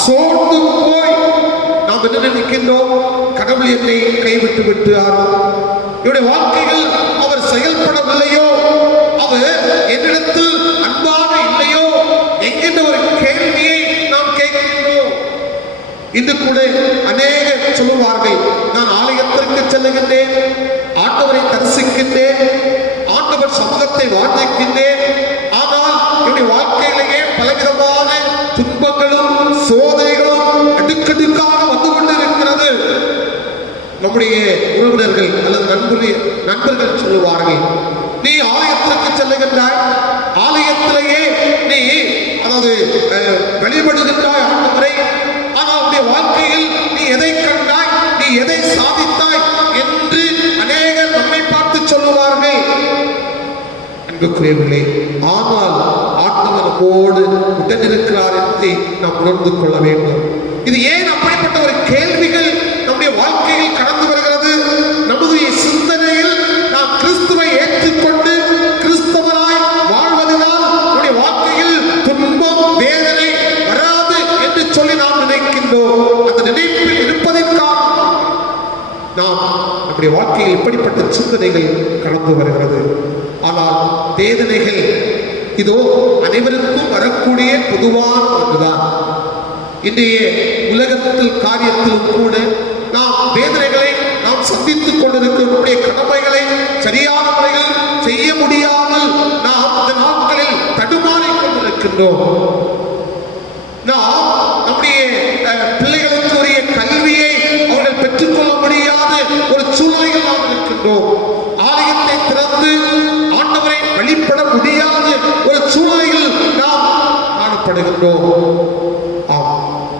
சோர்ந்து போய் நாம் என்ன நினைக்கின்றோம்? கடவுள் என்னை கைவிட்டு விட்டார், என்னுடைய வாழ்க்கையில் அவர் செயல்படவில்லையோ, அவர் என்னிடத்தில் அன்பாக இல்லையோ என்கின்ற ஒரு கேள்வியை நாம் கேட்கின்றோம். இன்று கூட அநேகர் சொல்லுவார்கள், நான் ஆலயத்திற்கு செல்லுகின்றேன், ஆண்டவரை தரிசிக்கின்றேன், ஆண்டவர் சமூகத்தை வாழ்ந்திருக்கின்றேன், ஆனால் என்னுடைய வாழ்க்கையிலேயே பலவிதமான துன்பங்களும் சோதனைகளும் அடுக்கடுக்காக வந்து கொண்டிருக்கிறது. நம்முடைய உறவினர்கள் அல்லது நண்பர்கள் சொல்லுவார்கள், நீ ஆலயத்திற்கு செல்லுகின்றாய், ஆலயத்திலேயே நீ அதாவது வழிபடுகின்றாய் ஆண்டவரை, ஆனால் உன்னுடைய வாழ்க்கையில் நீ எதை கண்டாய், நீ எதை சாதித்தாய் என்று அநேகர் நம்மை பார்த்து சொல்லுவார்கள். அன்புக்குரியவர்களே, ஆனால் ஆண்டவர் நம்மோடு உடனிருக்கிறார் என்பதை நாம் உணர்ந்து கொள்ள வேண்டும். இது ஏன் அப்படிப்பட்ட ஒரு கேள்விகள் நம்முடைய வாழ்க்கையில் கடந்து வருகிறது? நம்முடைய சிந்தனையில் நாம் கிறிஸ்துவை ஏற்றுக்கொண்டு கிறிஸ்தவராய் வாழ்வதனால் நம்முடைய வாழ்க்கையில் துன்பம் வேதனை வராது என்று சொல்லி நாம் நினைக்கின்றோம். அந்த நினைப்பில் இருப்பதின் காரணம் நாம் நம்முடைய வாழ்க்கையில் இப்படிப்பட்ட சிந்தனைகள் கடந்து வருகிறது. ஆனால் வேதனைகள் இதோ அனைவருக்கும் வரக்கூடிய பொதுவான ஒன்றுதான். இன்றைய உலகத்தில் காரியத்திலும் கூட நாம் வேதனைகளை நாம் சந்தித்துக் கொண்டிருக்கிற நம்முடைய கடமைகளை சரியான முறையில் செய்ய முடியாமல் நாம் இந்த நாட்களில் தடுமாறிக் கொண்டிருக்கின்றோம். நாம் நம்முடைய பிள்ளைகளுக்கு உரிய கல்வியை அவர்கள் பெற்றுக்கொள்ள முடியாத ஒரு சூழ்நிலையில் நாம் இருக்கின்றோம். ஆலயத்தை திறந்து ஆண்டவரை வழிபட முடியாத ஒரு சூழ்நிலையில் நாம் காணப்படுகின்றோம்.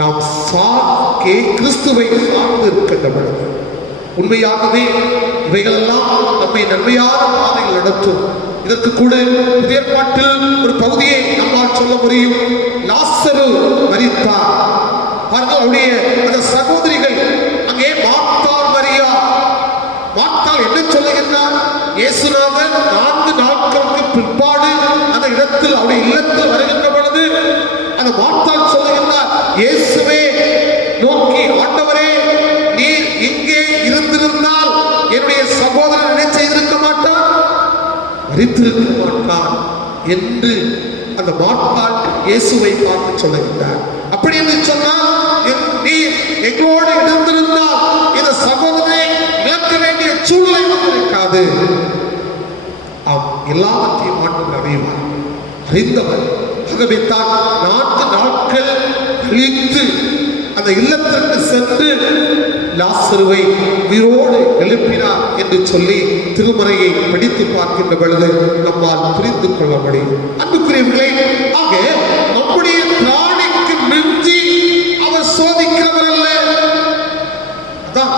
நாம் கிறிஸ்துவை சார்ந்து இருக்கின்ற பொழுது உண்மையாகவே இவைகளெல்லாம் நம்மை நன்மையான பாதையில் நடத்தும். இதற்கு கூட புதிய ஏற்பாட்டில் ஒரு பகுதியை நம்மால் சொல்ல முடியும். லாசரு மரித்தார். அவருடைய அந்த சகோதரிகள் அங்கே மார்த்தாள் மரியா. மார்த்தாள் என்ன சொல்லுகின்றார்? இயேசுநாதர் 4 நாட்களுக்கு பிற்பாடு அந்த இடத்தில் அவருடைய இல்லத்தில் வருகின்ற பொழுது அந்த மார்த்தாள் சொல்லுகின்றார், இயேசுவே நோக்கி, ஆண்டவரே, நீர் இங்கே இருந்திருந்தால் என்னுடைய சகோதரன் என்ன செய்திருக்க மாட்டான், மரித்திருக்க மாட்டான் என்று அந்த மார்த்தாள் இயேசுவை பார்த்து சொல்லுகின்றார். அப்படி என்று சொன்னால் நீர் எங்களோடு இருந்திருந்தால் இந்த சகோதரனை இழக்க வேண்டிய சூழ்நிலை இருக்காது. எல்லாவற்றையும் ஆண்டவர் அறிவார், அறிந்தவர். ஆகவே தான் 4 நாட்கள் கழித்து அந்த இல்லத்திற்கு சென்று லாசருவை உயிரோடு எழுப்பினார் என்று சொல்லி திருமறையை படித்து பார்க்கின்ற பொழுது நம்மால் புரிந்து கொள்ள முடியும். அன்புக்குரியவர்களே, ஆக நம்முடைய பிராணிக்கு மிஞ்சி அவர் சோதிக்கிறவர் அல்ல. அதான்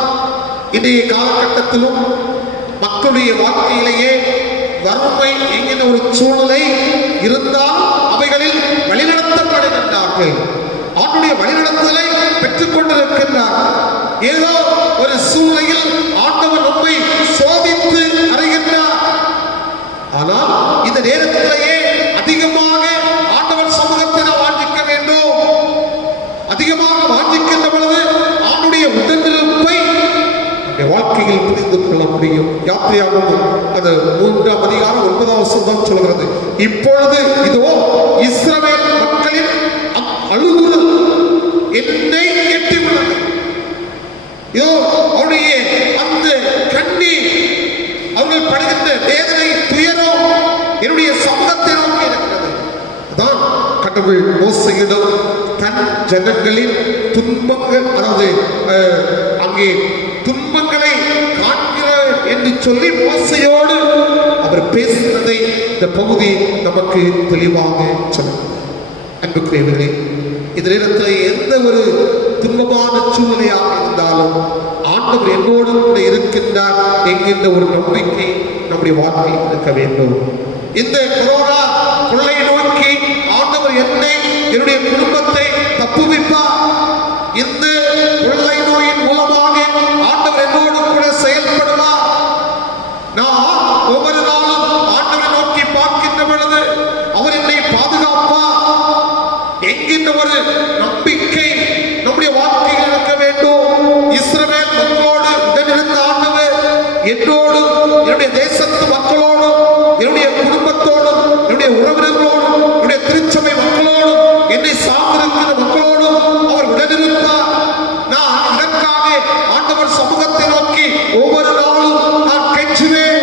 இன்றைய காலகட்டத்திலும் மக்களுடைய வாழ்க்கையிலேயே வறுமை என்கிற ஒரு சூழ்நிலை இருந்தால் அவைகளில் வழிநடத்தப்படுகின்றார்கள். ஆண்டுடைய வழிநடத்துதலை பெற்றுக் கொண்டிருக்கின்றார். ஏதோ ஒரு சூழ்நிலையில் ஆண்டவர் நம்மை சோதித்து அறிகின்றார். ஆனால் இந்த நேரத்திலேயே அதிகமாக ஆண்டவர் சமூகத்தை நாம் வாஞ்சிக்க வேண்டும். அதிகமாக வாஞ்சிக்கின்ற பொழுது ஆண்டுடைய உடனிருப்பை வாழ்க்கையில் புரிந்து கொள்ள முடியும். யாத்திரையாகவும் அது 3ஆம் அதிகாரம் 9ஆம் வசனம் சொல்கிறது, இப்பொழுது இதோ இஸ்ரவேல் மக்களின் அழுகுரல் என்னை எட்டியுள்ளது. இதோ அவருடைய அந்த கண்ணீர், அவர்கள் படுகின்ற வேதனை துயரம் என்னுடைய சமூகத்தை நோக்கி இருக்கிறது. அதான் கடவுள் மோசையிடம் தன் ஜனங்களின் துன்பங்கள், அதாவது அங்கே துன்பங்களை காண்கிறார் என்று சொல்லி மோசையோடு அவர் பேசுகிறதை இந்த பகுதி நமக்கு தெளிவாக சொல்லுங்கள். அன்புக்குரியவர்களே, இந்த நேரத்தில் எந்த ஒரு துன்பமான சூழ்நிலையாக இருந்தாலும் ஆண்டவர் என்னோடு கூட இருக்கின்றார் என்கின்ற ஒரு நம்பிக்கை நம்முடைய வாழ்க்கையில் இருக்க வேண்டும். இந்த கொரோனா கொள்ளை நோக்கி ஆண்டவர் என்னை, என்னுடைய குடும்பத்தை தப்புவிப்பார். இந்த கொள்ளை நோயின் மூலமாக ஆண்டவர் என்னோடு கூட செயல்படுவார். நான் ஒவ்வொரு நாளும் ஆண்டவரை நோக்கி பார்க்கின்ற பொழுது அவர் என்னை பாதுகாப்பார் என்கின்ற ஒரு நம்பிக்கை நம்முடைய வாழ்க்கையில் இருக்க வேண்டும். இஸ்ரவேல் மக்களோடு உடனிருந்த ஆண்டவர் என்னோடும், என்னுடைய தேசத்து மக்களோடும், என்னுடைய குடும்பத்தோடும், என்னுடைய உறவினர்களோடும், என்னுடைய திருச்சபை மக்களோடும், என்னை சார்ந்திருக்கிற மக்களோடும் அவர் உடனிருப்பார். நான் இதற்காக ஆண்டவர் சமூகத்தை நோக்கி ஒவ்வொரு நாளும் நான் கெஞ்சுவேன்.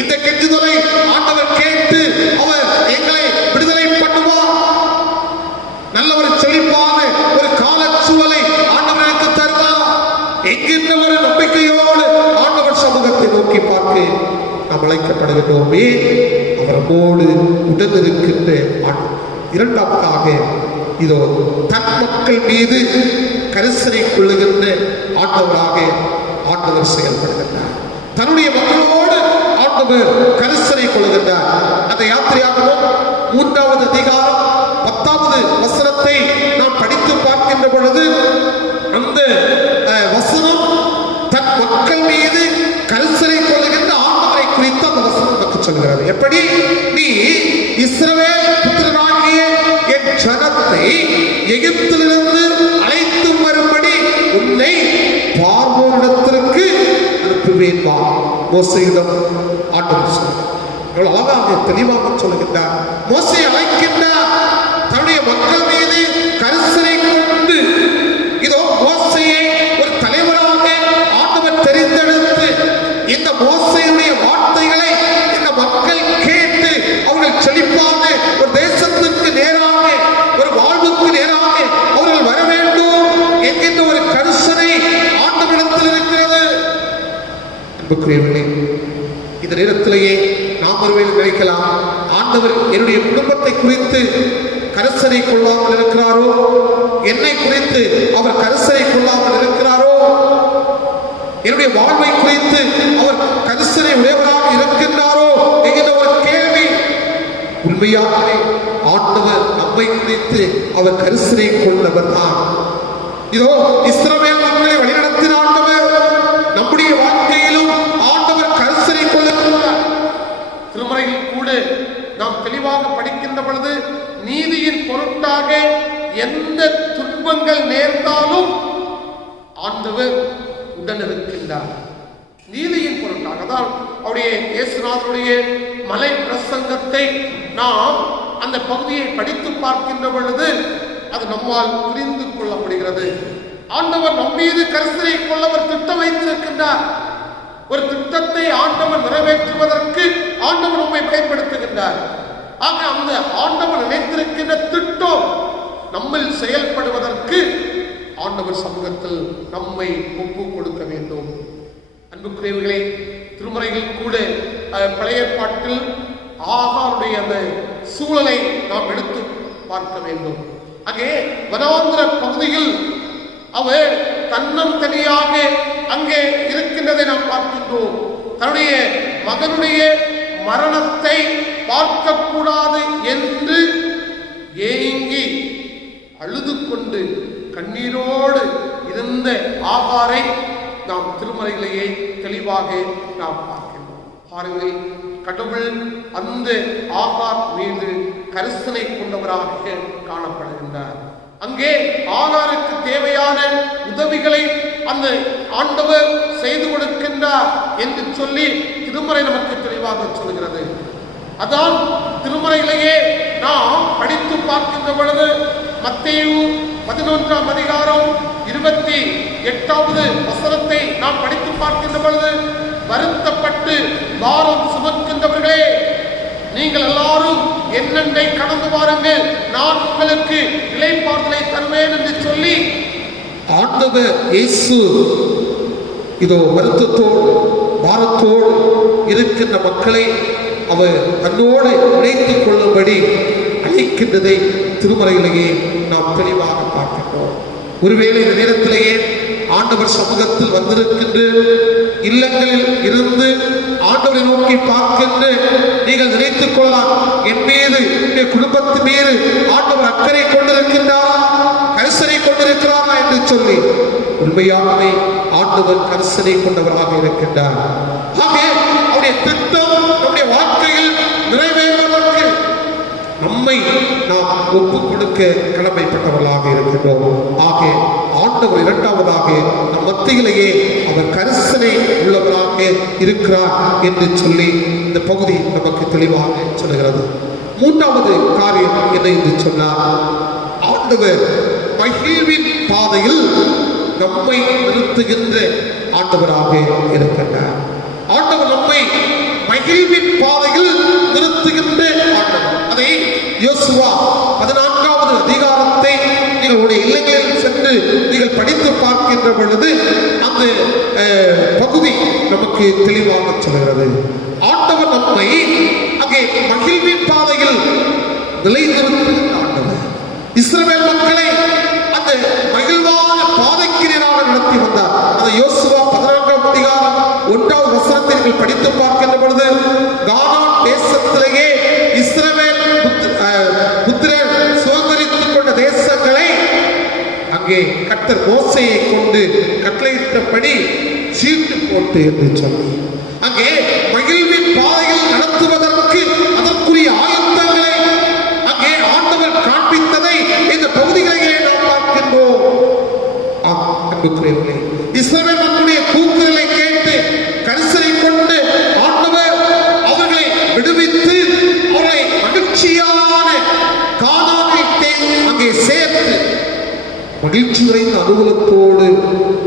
இந்த கெஞ்சுதலை ஆண்டவர் கேட்டு அவர் எங்களை விடுதலை பண்ணுவார். நல்ல ஒரு செழிப்பான ஒரு கால சூழலை ஆண்டவர் எனக்கு தருவார் என்கின்ற ஒரு நம்பிக்கையோடு ஆண்டவர் சமூகத்தை நோக்கி பார்க்க நாம் அழைக்கப்படுகின்றோமே. அவரோடு உடனிருக்கின்ற இரண்டாவதாக இதோ தன் மக்கள் மீது கரிசனை கொள்ளுகின்ற ஆண்டவராக ஆண்டவர் செயல்படுகின்றார். தன்னுடைய மக்களோடு ஆண்டவர் கரிசனை கொள்கின்றார். அந்த யாத்திரையாகவும் 3வது அதிகாரம் 10வது வசனத்தை நாம் படித்து பார்க்கின்ற பொழுது அந்த வசனம் தன் மக்கள் மீது கரிசனை கொள்கின்ற ஆண்டவரை குறித்து அந்த வசனம் நமக்கு சொல்கிறது. எப்படி? நீ இஸ்ரவேல் புத்திரராகிய என் ஜனத்தை எகிப்திலிருந்து அழைத்து வரும்படி உன்னை பார்வோனிடத்திற்கு அனுப்புவேன் வா. மோசேயிடம் ஆண்டவர் சொல்கிறார். எவ்வளவு அழகாக தெளிவாக சொல்லுகின்றார். மோசே அழைக்கின்றார் தன்னுடைய மக்கள் மீது கரிசனை கொண்டு. இதோ மோசேயை ஒரு தலைவராக ஆண்டவர் தெரிந்தெடுத்து இந்த மோசேயுடைய வார்த்தைகளை இந்த மக்கள் கேட்டு அவர்கள் செழிப்பாக ஒரு தேசத்திற்கு நேராக ஒரு வாழ்வுக்கு நேராக அவர்கள் வர வேண்டும் என்கின்ற ஒரு கரிசனை ஆண்டவரிடத்தில் இருக்கிறது. அன்புக்குரியவர்களே, இந்த நேரத்திலேயே நாம் ஒருவேளை நினைக்கலாம், ஆண்டவர் என்னுடைய குடும்பத்தை குறித்து கரிசனை கொள்ளாமல் இருக்கிறாரோ, என்னை குறித்து அவர் கரிசனை கொள்ளாமல் இருக்கிறாரோ, என்னுடைய வாழ்வை குறித்து அவர் கரிசனை உடையவராக இருக்கின்றாரோ என்கிற ஒரு கேள்வி. உண்மையாகவே ஆண்டவர் நம்மை குறித்து அவர் கரிசனை கொண்டவர் தான். இதோ இஸ்ரவேல் மக்களை வழிநடத்தின ஆண்டவர் நம்முடைய வாழ்க்கையிலும் ஆண்டவர் கரிசனை கொள்ளுகிறார். திருமறையில் கூட நாம் தெளிவாக படிக்கின்ற பொழுது நீதியின் பொருட்டாக எந்த துன்பங்கள் நேர்ந்தாலும் ஆண்டவர் உடன் இருக்கின்றார். நீதியின் பொருட்டாக தான் அவருடைய இயேசுநாதருடைய மலை பிரசங்கத்தை நாம் அந்த பகுதியை படித்து பார்க்கின்ற பொழுது அது நம்மால் புரிந்து கொள்ளப்படுகிறது. ஆண்டவர் நம் மீது கரிசனை கொள்ள ஒரு திட்டம் வைத்திருக்கின்றார். ஒரு திட்டத்தை ஆண்டவர் நிறைவேற்றுவதற்கு ஆண்டவர் நம்மை பயன்படுத்துகின்றார். ஆக அந்த ஆண்டவர் நினைத்திருக்கின்ற திட்டம் நம்மில் செயல்படுவதற்கு ஆண்டவர் சமூகத்தில் நம்மை ஒப்பு கொடுக்க வேண்டும். அன்புக்குரியவர்களே, திருமறையில் கூட பழைய ஏற்பாட்டில் ஆகாருடைய அந்த சூழலை நாம் எடுத்து பார்க்க வேண்டும். அங்கே வனாந்திர பகுதியில் அவர் தன்னம் தனியாக அங்கே இருக்கின்றதை நாம் பார்க்கின்றோம். தன்னுடைய மகனுடைய மரணத்தை பார்க்கக்கூடாது என்று ஏங்கி அழுது கொண்டு கண்ணீரோடு இருந்த ஆகாரை நாம் திருமறையிலேயே தெளிவாக நாம் பார்க்கின்றோம். பாருங்கள், கடவுள் அந்த ஆகார் மீது கரிசனை கொண்டவராக காணப்படுகின்றார். அங்கே ஆகாருக்கு தேவையான உதவிகளை அந்த ஆண்டவர் செய்து கொடுக்கின்றார் என்று சொல்லி திருமறை நமக்கு தெளிவாக சொல்கிறது. அதான் திருமறையிலேயே நாம் படித்து பார்க்கின்ற பொழுது மத்தேயு 11ஆம் அதிகாரம் 28வது வசனத்தை நாம் படித்து பார்க்கின்ற பொழுது, வருத்தப்பட்டு பாரம் சுமக்கின்றவர்களே, நீங்கள் எல்லாரும் என்னென்னை கடந்து வாருங்கள், நான் உங்களுக்கு இளைப்பாறுதலை தருவேன் என்று சொல்லி ஆண்டவர் இயேசு இதோ வருத்தத்தோடு பாரத்தோடு இருக்கின்ற மக்களை அவர் தன்னோடு இணைத்துக் கொள்ளும்படி அழைக்கின்றதை திருமறையிலேயே நாம் தெளிவாக பார்க்கின்றோம். ஒருவேளை இந்த நேரத்திலேயே ஆண்டவர் சமூகத்தில் வந்திருக்கின்ற இல்லங்களில் இருந்து ஆண்டவரை நோக்கி பார்க்கின்ற நீங்கள் நினைத்துக் கொள்ளலாம், என் மீது என் குடும்பத்தின் மீது ஆண்டவர் அக்கறை கொண்டிருக்கின்றாரா, கரிசனை கொண்டிருக்கிறாரா என்று சொல்லி உண்மையாகவே ஆண்டவர் கரிசனை கொண்டவராக இருக்கின்றார். ஆகவே அவருடைய திட்டம் நம்முடைய வாழ்க்கையில் நிறைவேறுவதற்கு நம்மை நாம் ஒப்புக் கொடுக்க கடமைப்பட்டவர்களாக இருக்கின்றோம். ஆக ஆண்டவர் இரண்டாவதாக நம் மத்தியிலேயே அவர் கரிசனை உள்ளவராக இருக்கிறார் என்று சொல்லி இந்த பகுதி நமக்கு தெளிவாக சொல்கிறது. மூன்றாவது காரியம் என்ன என்று சொன்னார், ஆண்டவர் மகிழ்வின் பாதையில் நம்மை நிறுத்துகின்ற ஆண்டவராக இருக்கின்றார். ஆண்டவர் நம்மை மகிழ்வின் பாதையில் நிறுத்துகின்ற ஆண்டவர். அதை யோசுவா 14வது அதிகாரத்தை நீங்களுடைய இல்லங்களில் சென்று நீங்கள் படித்து பார்க்கின்ற பொழுது அந்த பகுதி நமக்கு தெளிவாக சொல்கிறது. ஆண்டவர் நம்மை அங்கே மகிழ்வின் பாதையில் நிலைநிறுத்துகின்ற ஆண்டவர். இஸ்ரவேல் மக்களை அந்த மகிழ்வான பாதைக்கு நேராக நடத்தி வந்தார். அந்த யோசுவா 14ஆம் அதிகாரம் 1வது வசனத்தை நீங்கள் படித்து பார்க்கின்ற பொழுது அங்கே கர்த்தர் மோசேயை கொண்டு கட்டளையிட்டபடி சீட்டு போட்டு என்று சொல்லி அங்கே மகிழ்வின் பாதையில் நடத்துவதற்கு அதற்குரிய ஆயத்தங்களை அங்கே ஆண்டவர் காண்பித்ததை இந்த பகுதிகளிலே நாம் பார்க்கின்றோம். அன்புக்குரியவர்களே, இஸ்ரவேல் மக்களுடைய கூக்குரலை கேட்டு கரிசனை கொண்டு ஆண்டவர் அவர்களை விடுவித்து அவர்களை மகிழ்ச்சியான கானானிலே அங்கே சேர்த்து மகிழ்ச்சி நிறைந்த அனுகூலத்தோடு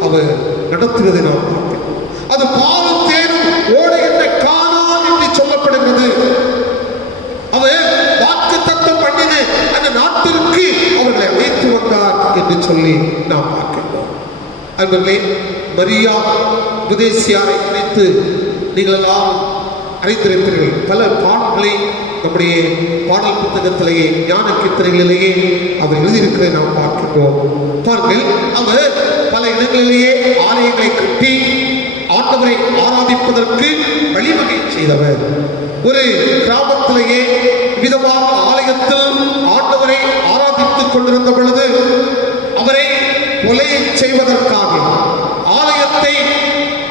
அவர் நடத்துவதை நாம் பார்க்கிறோம். அது பாவம் தேடும் ஓடை என்ற கானான் என்று சொல்லப்படுகிறது. அவர் வாக்குத்தத்தம் பண்ணின அந்த நாட்டிற்கு அவர்களை அழைத்து வந்தார் என்று சொல்லி நாம் பார்க்கிறோம். அன்பர்களே, மரியா உபதேசியாரை குறித்து நீங்கள் எல்லாம் அறிந்திருப்பீர்கள். பல பாடல்களை நம்முடைய பாடல் புத்தகத்திலேயே ஞான கீர்த்தனைகளிலேயே அவர் எழுதியிருக்கிறதை நாம் பார்க்கிறோம். பாருங்கள், அவர் பல இடங்களிலேயே ஆலயங்களை கட்டி ஆண்டவரை ஆராதிப்பதற்கு வழிவகை செய்தவர். ஒரு கிராமத்திலேயே விதமாக ஆலயத்தில் ஆண்டவரை ஆராதித்துக் கொண்டிருந்த பொழுது அவரை கொலை செய்வதற்காக ஆலயத்தை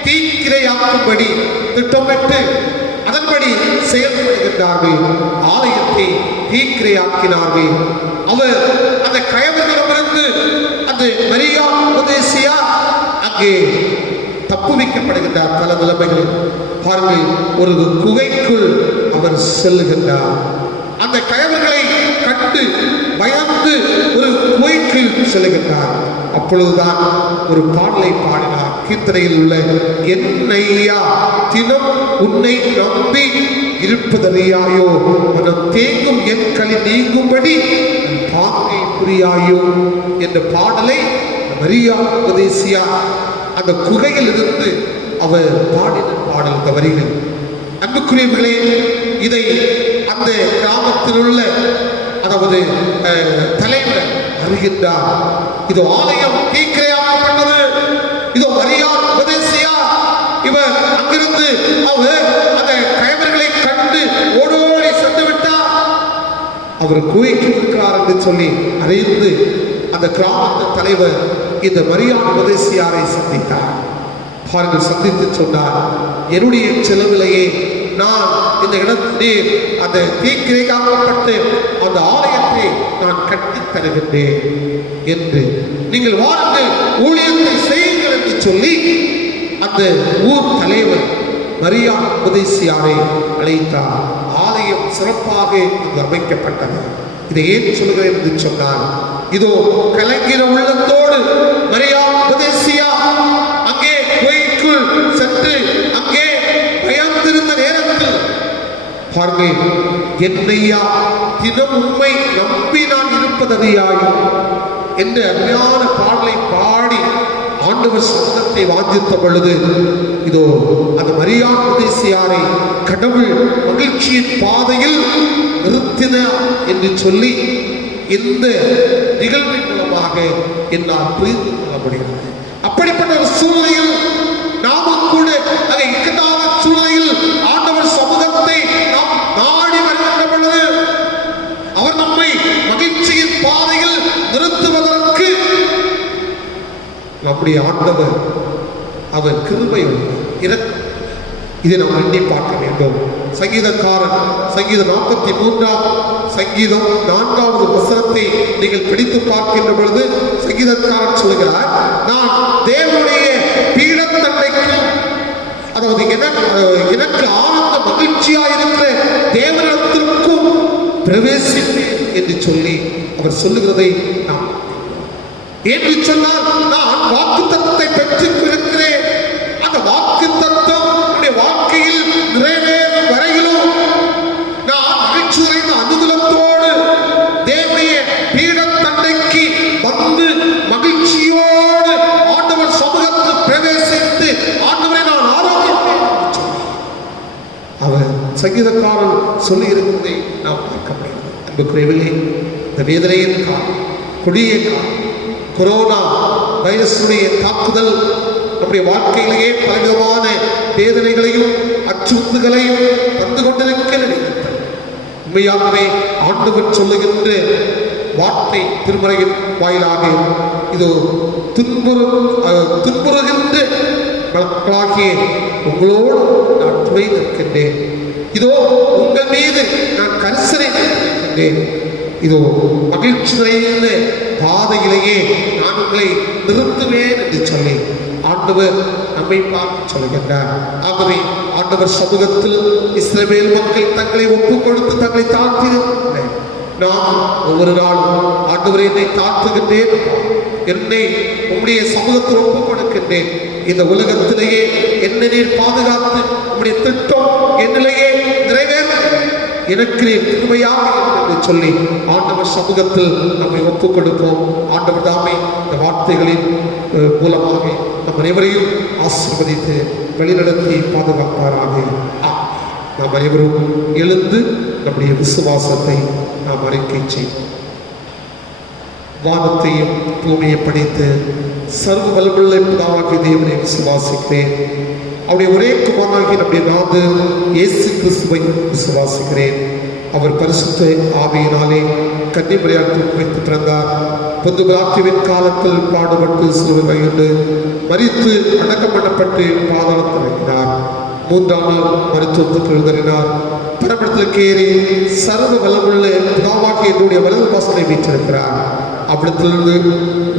தீக்கிரையாக்கும்படி திட்டமிட்டு அதன்படி செயல்படுகின்றார்கள். ஆலயத்தை தீக்கிரையாக்கினார்கள். அவர் அந்த கயவர்களிடமிருந்து அந்த மரியா உபதேசியா அங்கே தப்புவிக்கப்படுகின்றார். பல நிலைமைகளில் பாருங்கள், ஒரு குகைக்குள் அவர் செல்லுகின்றார். அந்த கயவர்களை கண்டு பயந்து ஒரு குகைக்கு செல்லுகின்றார். அப்பொழுதுதான் ஒரு பாடலை பாடினார். கீர்த்தனையில் உள்ள என்னையா தினம் உன்னை நம்பி இருப்பதறியாயோ, மனம் தேங்கும் என் களி நீங்கும்படி பாங்கை புரியாயோ என்ற பாடலை மரியா உபதேசியா அந்த குகையில் இருந்து அவர் பாடின பாடல். இந்த வரிகள் அன்புக்குரியவர்களே, இதை அந்த கிராமத்தில் உள்ள அதாவது தலைவர் அறிகின்றார். இது ஆலயம் தீக்கிரையாக்கப்பட்டது. இதோ மரியா உபதேசியா இவர் அங்கிருந்து அவர் அந்த கயவர்களை கண்டு ஓடோடி சென்று விட்டார். அவர் குகைக்கு இருக்கிறார் என்று சொல்லி அறிந்து அந்த கிராமத்து தலைவர் இந்த மரியா உபதேசியாரை சந்தித்தார். பாருங்கள், சந்தித்து சொன்னார், என்னுடைய செலவிலேயே நான் இந்த இடத்தில் அந்த தீக்கிரையாக்கப்பட்டு அந்த ஆலயத்தை நான் கட்டி தருகின்றேன் என்று நீங்கள் வாருங்கள், ஊழியத்தை செய்யுங்கள் என்று சொல்லி அந்த ஊர் தலைவர் மரியா உபதேசியாரை அழைத்தார். ஆலயம் சிறப்பாக அங்கு அமைக்கப்பட்டது. இதை ஏன் சொல்கிறேன் என்று சொன்னார், இதோ கலங்கிற உள்ளத்தோடு மரியா உபதேசியா அங்கே கோயிலுக்குள் சென்று அங்கே பயந்திருந்த நேரத்தில் பாருங்கள், என்னையா தினம் உண்மை நம்பி நான் இருப்பதறியாயும் என்ற அருமையான பாடலை பாடி ஆண்டவர் சத்தத்தை வாஞ்சித்த பொழுது இதோ அந்த மரியா உபதேசியாரை கடவுள் மகிழ்ச்சியின் பாதையில் நிறுத்தினார் என்று சொல்லி இந்த நிகழ்வின் மூலமாக என்னால் புரிந்து கொள்ள முடிகிறது. அப்படிப்பட்ட ஒரு சூழ்நிலையில் நாமும் கூட அதை இக்கட்டான சூழ்நிலையில் ஆண்டவர் சமூகத்தை நாம் நாடி வருகின்ற பொழுது அவர் நம்மை மகிழ்ச்சியின் பாதையில் நிறுத்துவதற்கு நம்முடைய ஆண்டவர் அவர் கிருபை உள்ளவர். இதை நாம் எண்ணி பார்க்க வேண்டும். சங்கீதக்காரன் சங்கீதம் 43 சங்கீதம் 4வது வசனத்தை நீங்கள் பிடித்து பார்க்கின்ற பொழுது சங்கீதக்காரன் சொல்கிறார், நான் தேவனுடைய பீடத்தண்டைக்கும் அதாவது எனக்கு ஆனந்த மகிழ்ச்சியாயிருக்கிற தேவனிடத்திற்கும் பிரவேசிப்பேன் என்று சொல்லி அவர் சொல்லுகிறதை நாம் என்று சொன்னால் நான் வாக்குத்தத்தத்தை பெற்றுக் இருக்கிறேன். அந்த வாக்குத்தத்தம் வாழ்க்கையில் நிறைவேறும் வரையிலும் நான் மகிழ்ச்சி நிறைந்த அனுகூலத்தோடு தேவனுடைய பீடத்தண்டைக்கு வந்து மகிழ்ச்சியோடு ஆண்டவர் சமூகத்தில் பிரவேசித்து ஆண்டவரை நான் ஆராதிப்பேன். அவர் சங்கீதக்காரன் சொல்லி இருக்கிறதை நாம் பார்க்க முடியும். அன்புக்குரியவர்களே, இந்த வேதனையின் காலம், கொடிய காலம், கொரோனா வைரஸுடைய தாக்குதல் நம்முடைய வாழ்க்கையிலேயே பலவிதமான வேதனைகளையும் அச்சுறுத்துகளையும் தந்து கொண்டிருக்க நினைக்கிறது. உண்மையாகவே ஆண்டவர் சொல்லுகின்ற வார்த்தை திருமறையின் வாயிலாக இதோ துன்புறுகின்ற மக்களாகிய உங்களோடு நான் துணை நிற்கின்றேன். இதோ உங்கள் மீது நான் கரிசனை நிற்கின்றேன். இதோ மகிழ்ச்சி நிறைந்த பாதையிலேயே நான் உங்களை நிறுத்துவேன் என்று சொல்லி ஆண்டவர் நம்மை பார்த்து சொல்கின்றார். ஆகவே ஆண்டவர் சமூகத்தில் இஸ்ரவேல் மக்கள் தங்களை ஒப்புக் கொடுத்து தங்களை தாழ்த்தியிருக்கின்றனர். நாம் ஒவ்வொரு நாளும் ஆண்டவரை என்னை தாழ்த்துகின்றேன், என்னை உம்முடைய சமூகத்தில் ஒப்புக் கொடுக்கின்றேன். இந்த உலகத்திலேயே என்ன நீர் பாதுகாத்து உம்முடைய திட்டம் என்னிலேயே நிறைவேற எனக்கு நீர் திருமையாக என்று சொல்லி ஆண்டவர் சமூகத்தில் நம்மை ஒப்புக் கொடுப்போம். ஆண்டவர் தாமே இந்த வார்த்தைகளின் மூலமாக நம் அனைவரையும் ஆசீர்வதித்து வழிநடத்தி பாதுகாப்பாராக. நாம் அனைவரும் எழுந்து நம்முடைய விசுவாசத்தை நாம் அறிக்கை செய்வோம். வானத்தையும் பூமியை படைத்து சர்வ வல்லமையுள்ள பிதாவாகிய தேவனை விசுவாசிக்கிறேன். அவருடைய ஒரே குமாரனாகிய நம்முடைய நாதர் இயேசு கிறிஸ்துவை விசுவாசிக்கிறேன். அவர் பரிசுத்த ஆவியினாலே கன்னிமரியாள் வைத்து பிறந்தார். பொது பிரார்த்திவின் காலத்தில் பாடுபட்டு சிலுவை வகித்து மரித்து அடக்கம் பண்ணப்பட்டு பாதாளத்தில் இறங்கினார். 3ஆம் நாள் மருத்துவத்துக்கு எழுதறினார். பரமத்திற்கு ஏறி சர்வ வல்லமுள்ள பிதாவாகிய என்னுடைய வலது பாசனை வீற்றிருக்கிறார். அவ்விடத்திலிருந்து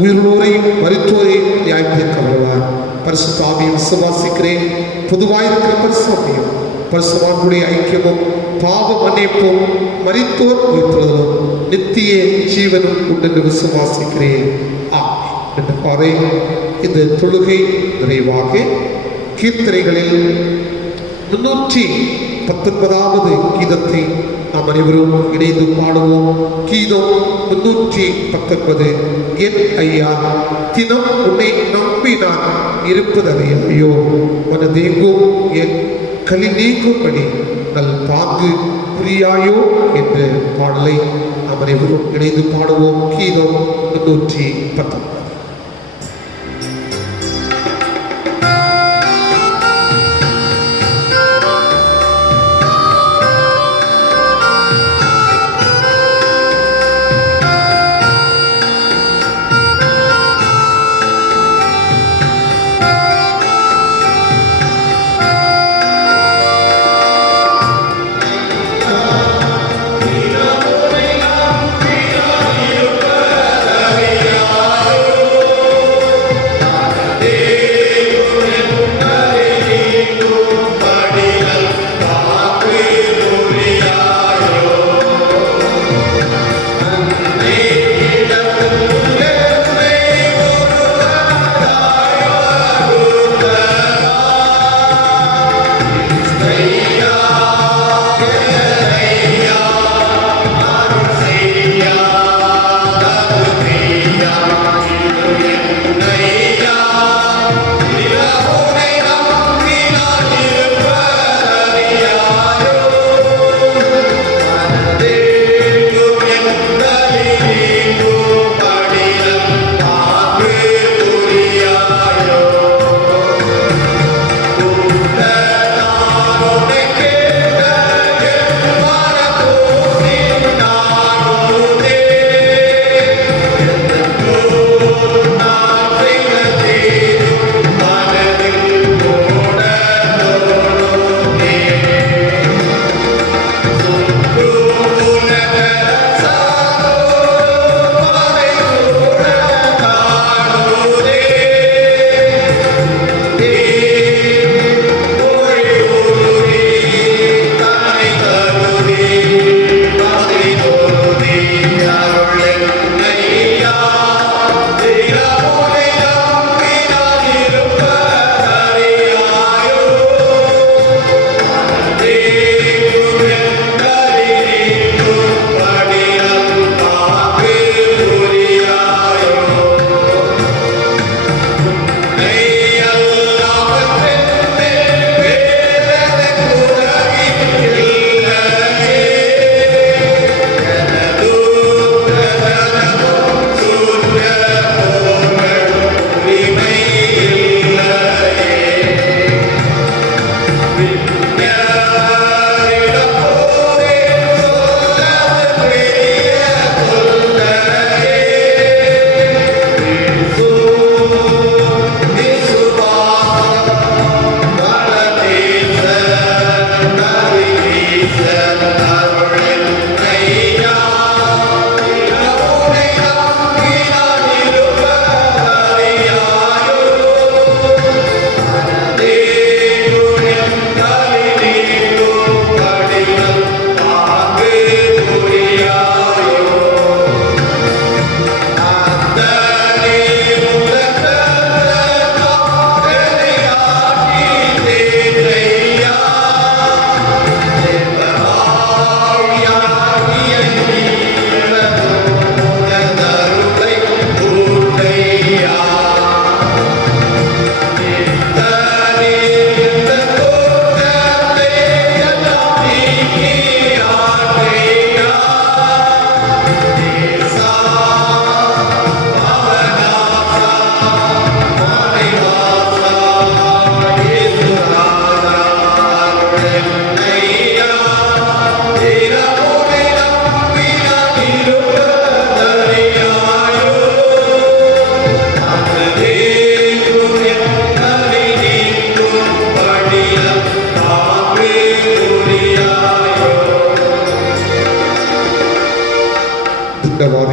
உயிரோரையும் மருத்துவரையும் நியாயம் தீர்க்க வருவார். பரிசுத்த ஆவியை விசுவாசிக்கிறேன். பொதுவாயிருக்கிற பரிசுத்தையும் பரிசுத்தவான்களுடைய ஐக்கியமும் பாவ மன்னிப்பும் மரித்தோர் உயிர்த்தெழுதலும் நித்திய ஜீவனும் உண்டு விசுவாசிக்கிறேன். என்று பாதை இந்த தொழுகை நிறைவாக கீர்த்தனைகளில் 319வது கீதத்தை நாம் அனைவரும் இணைந்து பாடுவோம். கீதம் 319. என் ஐயா, தினம் உன்னை நம்பி நான் இருப்பதையோ மனதேங்கும் என் களி நீக்கும்படி நல் பாங்கு புரியாயோ என்ற பாடலை நாம் அனைவரும் இணைந்து பாடுவோம். கீதம் 319.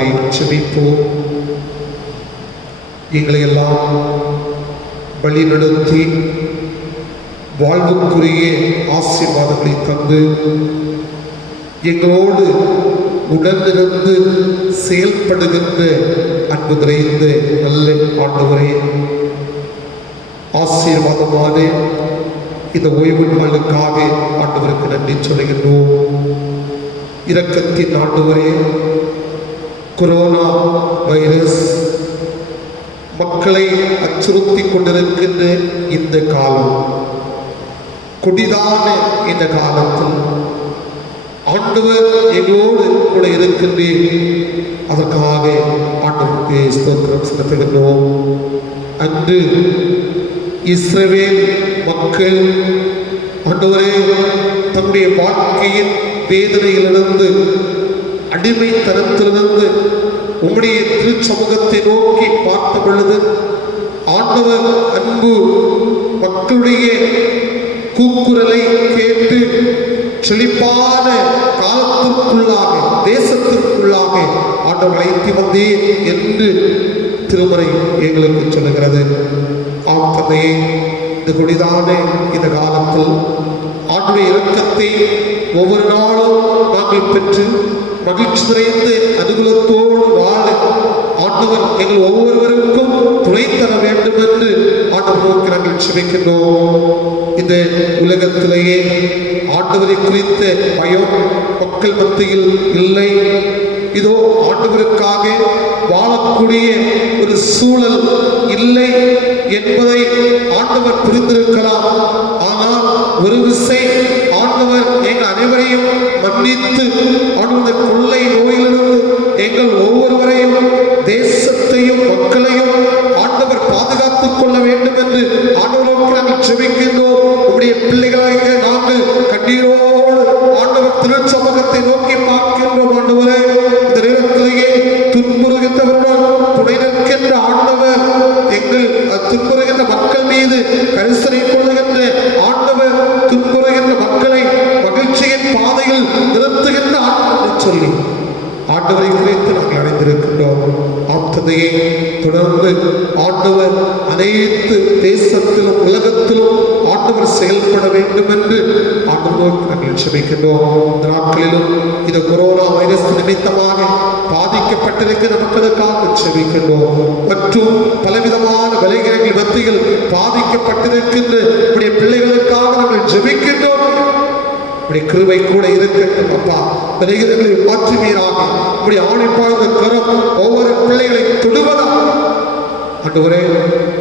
இவ்வாறே ஜெபிப்போம். எங்களை எல்லாம் வழிநடத்தி வாழ்வுக்குரிய ஆசீர்வாதங்களை தந்து எங்களோடு உடனிருந்து செயல்படுகின்ற அன்பு நிறைந்த நல்ல ஆண்டவரே, ஆசீர்வாதமான இந்த ஓய்வு நாளுக்காக ஆண்டவருக்கு நன்றி சொல்லுகின்றோம். இரக்கத்தின் ஆண்டவரே, கொரோனா வைரஸ் மக்களை அச்சுறுத்தி கொண்டிருக்கின்ற இந்த காலம், கொடிதான இந்த காலத்தில் ஆண்டவர் எங்களோடு கூட இருக்கின்றேன். அதற்காக ஆண்டவருக்கு ஸ்தோத்திரம் செலுத்துகின்றோம். அன்று இஸ்ரவேல் மக்கள் ஆண்டவரே தம்முடைய வாழ்க்கையின் வேதனையிலிருந்து, அடிமைத்தனத்திலிருந்து உம்முடைய திருச்சமூகத்தை நோக்கி பார்த்த பொழுது ஆண்டவர் அன்பு மக்களுடைய கூக்குரலை கேட்டு செழிப்பான காலத்திற்குள்ளாக, தேசத்திற்குள்ளாக ஆண்டவர் அழைத்து வந்தேன் என்று திருமறை எங்களுக்கு சொல்லுகிறது. ஆம் தந்தையே, இந்த கொடிதான இந்த காலத்தில் ஆண்டுடைய இரக்கத்தை ஒவ்வொரு நாளும் நாங்கள் பெற்று மகிழ்ச்சி நிறைந்த அனுகூலத்தோடு வாழ ஆண்டவர் எங்கள் ஒவ்வொருவருக்கும் துணை தர வேண்டும் என்று ஆண்டவர் நோக்கி நாங்கள் செபிக்கின்றோம். இந்த உலகத்திலேயே ஆண்டவரை குறித்த பயம் மக்கள் மத்தியில் இல்லை. இதோ ஆண்டவருக்காக வாழக்கூடிய ஒரு சூழல் இல்லை என்பதை ஆண்டவர் புரிந்திருக்கலாம். ஆனால் ஒரு விசை ஆண்டவர் எங்கள் அனைவரையும் மன்னித்து ஆண்டவர் கொள்ளை நோயிலிருந்து எங்கள் ஒவ்வொருவரையும், தேசத்தையும் மக்களையும் ஆண்டவர் பாதுகாத்துக் கொள்ள வேண்டும் என்று ஆண்டவரோடு நாங்கள் ஜெபிக்கின்றோம். உடைய பிள்ளைகளாக நாங்கள் கண்ணீரோடு ஆண்டவர் திருச்சமூகத்தை நோக்கி பார்க்கின்றோம். ஆண்டவரே, இந்த நேரத்திலேயே துன்புறுகின்றவர்கள் துணை நிற்கின்ற ஆண்டவர், எங்கள் துன்புறுகின்ற மக்கள் மீது கரிசனை கொள்ளுகின்ற ஆண்டவர், துன்புறுகின்ற மக்களை மகிழ்ச்சியின் பாதையில் நிறுத்துகின்ற ஆண்டவர் சொல்லி ஆண்டவரை குறித்து நாங்கள் அடைந்திருக்கின்றோம். ஆப்ததையை தொடர்ந்து ஆண்டவர் அனைத்து தேசத்திலும் உலகத்திலும் ஆண்டவர் செயல்பட வேண்டும் என்று ஆண்டவர் நாங்கள் செபிக்கின்றோம். இந்த நாட்களிலும் இந்த கொரோனா வைரஸ் நிமித்தமாக பாதிக்கப்பட்டிருக்கிற மக்களுக்காக செபிக்கின்றோம். மற்றும் பலவிதமான விளைவுகள் மத்தியில் பாதிக்கப்பட்டிருக்கின்ற நம்முடைய பிள்ளைகளுக்காக நாங்கள் ஜெபிக்கின்றோம். கிருபை கூட இருக்கட்டும் அப்பா. விளைவுகளை மாற்றுவீராக. இப்படி ஆணைப்பாக கரம் ஒவ்வொரு பிள்ளைகளை தொடுவதா ஆண்டவரே,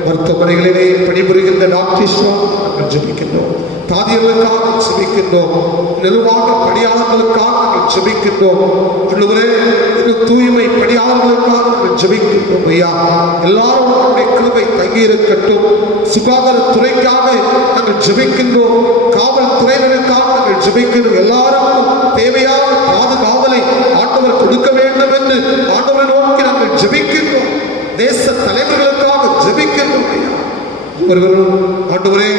மருத்துவமனைகளிலே பணிபுரிகின்ற டாக்டர்ஸ் நாங்கள் ஜெபிக்கின்றோம். தாதியர்களுக்காக ஜெபிக்கின்றோம். நிர்வாக பணியாளர்களுக்காக நாங்கள் ஜெபிக்கின்றோம். ஆண்டவரே, தூய்மை பணியாளர்களுக்காக நாங்கள் ஜெபிக்கின்றோம். ஐயா, எல்லாரும் நம்முடைய கிருபை தங்கி இருக்கட்டும். சுகாதாரத்துறைக்காக நாங்கள் ஜெபிக்கின்றோம். காவல்துறையினருக்காக நாங்கள் ஜெபிக்கின்றோம். எல்லாருக்கும் தேவையான பாதுகாவலை ஆண்டவர் கொடுக்க வேண்டும் என்று ஆண்டவரை நோக்கி நாங்கள் ஜெபிக்கின்றோம். தேச தலைவர்களுக்காக ஜெபிக்கின்றோம். ஒருவரும் ஆண்டவரே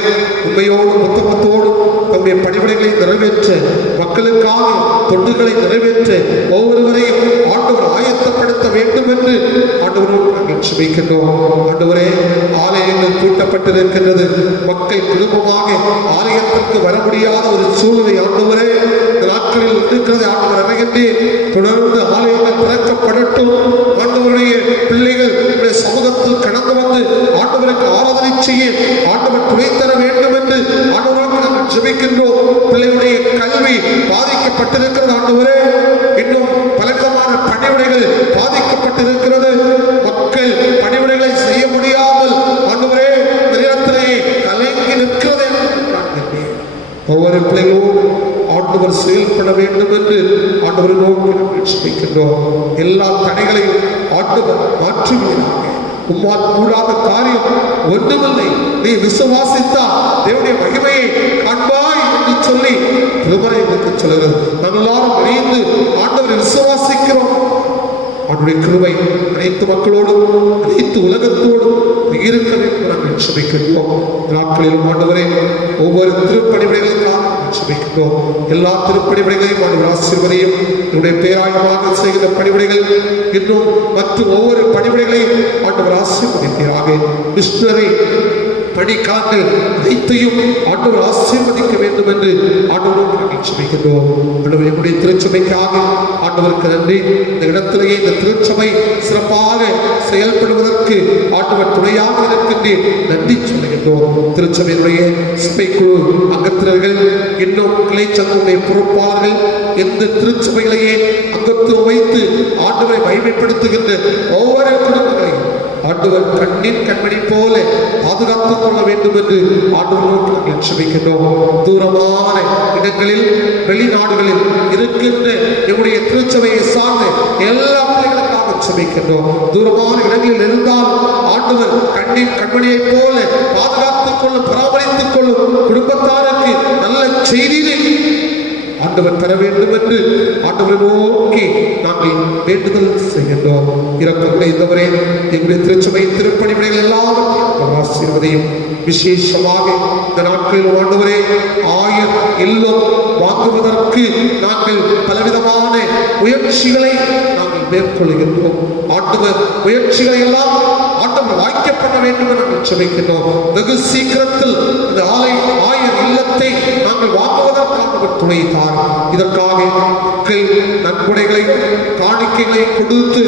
உண்மையோடு முத்தமத்தோடு தம்முடைய பணிவிடைகளை நிறைவேற்ற, மக்களுக்காக தொண்டுகளை நிறைவேற்ற ஒவ்வொருவரையும் ஆண்டவர் ஆயத்தப்படுத்த வேண்டும் என்று ஆண்டவரோடு நாங்கள் ஜெபிக்கின்றோம். ஆண்டவரே, ஆலயங்கள் கூட்டப்பட்டிருக்கின்றது. மக்கள் குடும்பமாக ஆலயத்திற்கு வர முடியாத ஒரு சூழ்நிலை ஆண்டவரே இந்த நாட்களில் இருக்கிறது. ஆண்டவர் அறிகின்றேன். தொடர்ந்து ஆலயங்கள் திறக்கப்படட்டும். ஆண்டவருடைய பிள்ளைகள் சமூகத்தில் கடந்து வந்து ஆண்டவருக்கு ஆராதனை செய்ய ஆண்டவர் துணை தர வேண்டும் என்று ஆண்டவரோடு நாங்கள் ஜெபிக்கின்றோம். பிள்ளைகளுடைய கல்வி பாதிக்கப்பட்டிருக்கிறது. ஆண்டவரே, இன்னும் பலவிதமான பணிவிடைகள் பாதிக்கப்பட்டிருக்கிறது. மக்கள் பணிவிடைகளை செய்ய முடியாமல் ஆண்டவரே நேரத்திலேயே கலங்கி நிற்கிறது. ஒவ்வொரு பிள்ளைகளும் ஆண்டவர் செயல்பட வேண்டும் என்று ஆண்டவரை நோக்கி நாங்கள் ஜெபிக்கின்றோம். எல்லா தடைகளையும் ஆண்டவர் மாற்றுவீராக. உம்மால் கூடாத காரியம் ஒன்றுமில்லை. நீ விசுவாசித்தா தேவனுடைய மகிமையை காண்பாய் என்று சொல்லி திருமறை எனக்கு சொல்கிறது. நாம் எல்லாரும் இணைந்து ஆண்டவரை விசுவாசிக்கிறோம். அவருடைய கிருபை அனைத்து மக்களோடும் அனைத்து உலகத்தோடும் இருக்க வேண்டும் நாங்கள் ஜெபிக்கின்றோம். நாட்களிலும் ஆண்டவரே ஒவ்வொரு திருப்பணிகளுக்காக ஜெபிக்கிறோம். எல்லா திருப்பணிவிடைகளையும் ஆண்டவர் ஆசீர்வதியும். என்னுடைய பேராயமாக செய்கிற பணிவிடைகள் இன்னும் மற்ற ஒவ்வொரு பணிவிடைகளையும் ஆண்டவர் ஆசீர்வதிப்பீராக. மிஷனரி பணிக்காக அனைத்தையும் ஆண்டவர் ஆசீர்வதிக்க வேண்டும் என்று ஆண்டவரோடு நாங்கள் ஜெபிக்கிறோம். ஆண்டவர் என்னுடைய திருச்சபைக்காக ஆண்டவருக்கு நன்றி. இந்த இடத்திலேயே இந்த திருச்சபை சிறப்பாக செயல்படுவதற்கு ஆண்டவர் துணையாக இருக்கின்றேன் நன்றி சொல்லுகின்றோம். திருச்சபையினுடைய சபைக்குழு அங்கத்தினர்கள் இன்னும் கிளைச்சங்களுடைய பொறுப்பாளர்கள் எந்த திருச்சபைகளையே அங்கத்துவம் வைத்து ஆண்டவரை மகிமைப்படுத்துகின்ற ஒவ்வொரு குடும்பங்களையும் ஆண்டவர் கண்ணின் கண்மணி போல பாதுகாத்துக் கொள்ள வேண்டும் என்று ஆண்டவரோடு நாங்கள் ஜெபிக்கின்றோம். தூரமான இடங்களில் வெளிநாடுகளில் இருக்கின்ற நம்முடைய திருச்சபையை சார்ந்த எல்லா பிள்ளைகளுக்காக ஜெபிக்கின்றோம். தூரமான இடங்களில் இருந்தால் ஆண்டவர் கண்ணின் கண்மணியை போல பாதுகாத்துக் கொள்ள பராமரித்துக் கொள்ளும் குடும்பத்தாருக்கு நல்ல செய்தியை ஆண்டவர் தர வேண்டும் என்று ஆண்டவரை நோக்கி நாங்கள் வேண்டுதல் செய்கின்றோம். இறக்கமுடைந்தவரே, எங்களுடைய திருச்சபையின் திருப்பணிவிடைகள் எல்லாவற்றையும் ஆசீர்வதியும். விசேஷமாக இந்த நாட்களில் ஆண்டவரே, ஆயர் இல்லம் வாங்குவதற்கு நாங்கள் பலவிதமான முயற்சிகளை நாங்கள் மேற்கொள்கின்றோம். ஆண்டவர் முயற்சிகளை எல்லாம் ஆண்டவர் வாய்க்கப்பட வேண்டும் என்று நாங்கள் ஜெபிக்கின்றோம். வெகு சீக்கிரத்தில் இந்த ஆயர் இல்லத்தை நாங்கள் வாங்குவதற்கு ஆண்டவர் துணை தார். இதற்காக மக்கள் நன்கொடைகளை காணிக்கைகளை கொடுத்து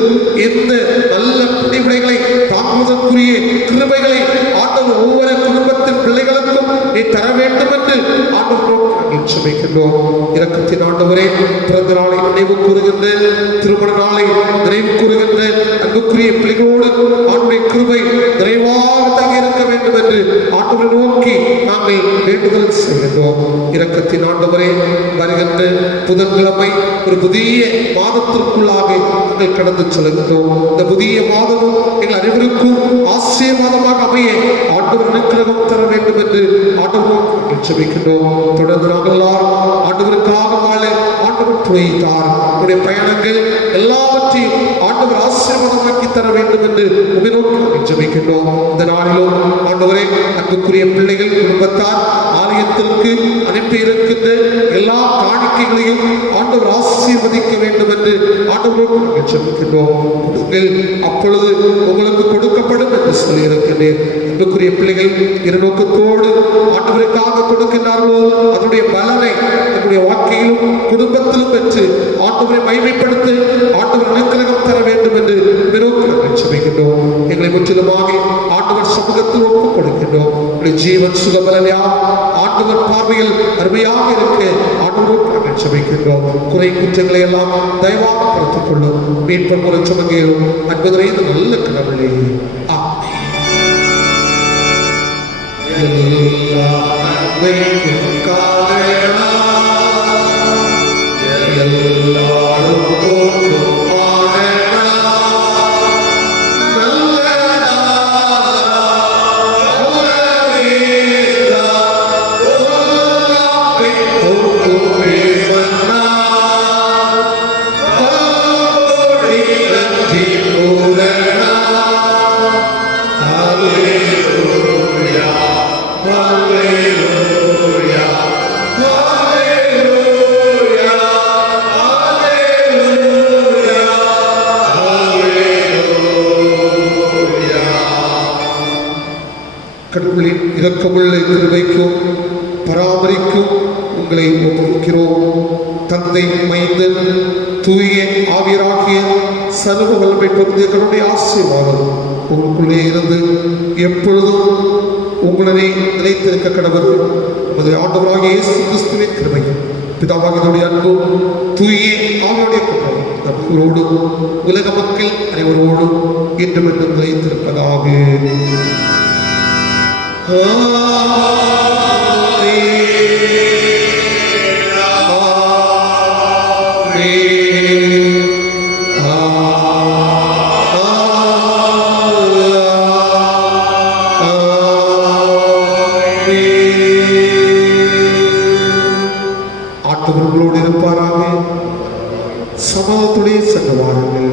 எந்த நல்ல பணிவிடைகளை தாங்குவதற்குரிய கிருபைகளை ஆண்டவர் ஒவ்வொரு குடும்பத்தின் பிள்ளைகளுக்கும் நீ தர வேண்டும் என்று ஆண்டவரோடு நாங்கள் ஜெபிக்கின்றோம். இரக்கத்தின் ஆண்டவரே, பிறந்த நாளை நினைவு கூறுகின்ற, திருமண நாளை நினைவு கூறுகின்ற அன்புக்குரிய பிள்ளைகளோடு ஆண்டுடைய கிருபை நிறைவாக தங்கி இருக்க வேண்டும் என்று ஆண்டவரை நோக்கி நாங்கள் வேண்டுதல் செய்கின்றோம். இரக்கத்தின் ஆண்டவரே, வருகின்ற புதன்கிழமை ஒரு புதிய மாதத்திற்குள்ளாக நாங்கள் கடந்து செல்கின்றோம். இந்த புதிய மாதமும் எங்கள் அனைவருக்கும் ஆசீர்வாதமாக அமைய ஆண்டவர் அனுக்கிரகம் தர வேண்டும் என்று ஆண்டவரோடு ஜெபிக்கின்றோம். தொடர்ந்து நாங்கள் எல்லாரும் ஆண்டவருக்காக வாழ ஆண்டவர் துணை தார். உடைய பயணங்கள் எல்லாவற்றையும் ஆண்டவர் ஆசீர்வாதமாக்கி தர வேண்டும் என்று உபயோக ஜெபிக்கின்றோம். இந்த நாளிலும் ஆண்டவரே, அன்புக்குரிய பிள்ளைகள் குடும்பத்தார் ஆலயத்திற்கு அனுப்பி இருக்கின்ற எல்லா காணிக்கைகளையும் ஆண்டவர் ஆசீர்வதிக்க வேண்டும் என்று ஆண்டவரோடு நாங்கள் ஜெபிக்கின்றோம். அப்பொழுது உங்களுக்கு கொடுக்கப்படும் என்று சொல்லி இருக்கின்றேன். அன்புக்குரிய பிள்ளைகள் இருநோக்கத்தோடு ஆண்டவருக்காக கொடுக்கின்றார்களோ அதனுடைய பலனை நம்முடைய வாழ்க்கையிலும் குடும்பத்திலும் பெற்று ஆண்டவரை மகிமைப்படுத்த ஆண்டவர் அனுக்கிரகம் தர வேண்டும் என்று ஜெபிக்கின்றோம். எங்களை முற்றிலுமாக ஆண்டவர் சமூகத்தில் ஒப்புக் கொடுக்கின்றோம். ஜீவன் சுகபலனையா ஆண்டவர் பார்வையில் அருமையாக இருக்க ஆண்டவரோடு நாங்கள் ஜெபிக்கின்றோம். குறை குற்றங்களை எல்லாம் தயவாக பொறுத்துக் கொள்ளும். மீட்பர் முறை சுமங்கேறும் அன்பதனை நல்ல கடவுளே. கடவுளின் இரக்கமுள்ள கிருபைக்கும் பராமரிக்கும் உங்களை ஒப்புவிக்கிறோம். தந்தை, மைந்தன், தூய ஆவியராகிய சர்வ வல்லமை பொருந்திய கடவுளுடைய ஆசீர்வாதம் உங்களுக்குள்ளே இருந்து எப்பொழுதும் உங்களுடைய நிலைத்திருக்க கடவுள் உமது ஆண்டவராகிய இயேசு கிறிஸ்துவின் கிருபையும் பிதாவாகிய அன்பும் தூய ஆவியுடைய நம்மளோடு உலக மக்கள் அனைவரோடும் இன்றும் என்றும் நிலைத்திருப்பதாக. ஆண்டவர்களோடு இருப்பாராக. சமாதத்துடைய சென்று வாருங்கள்.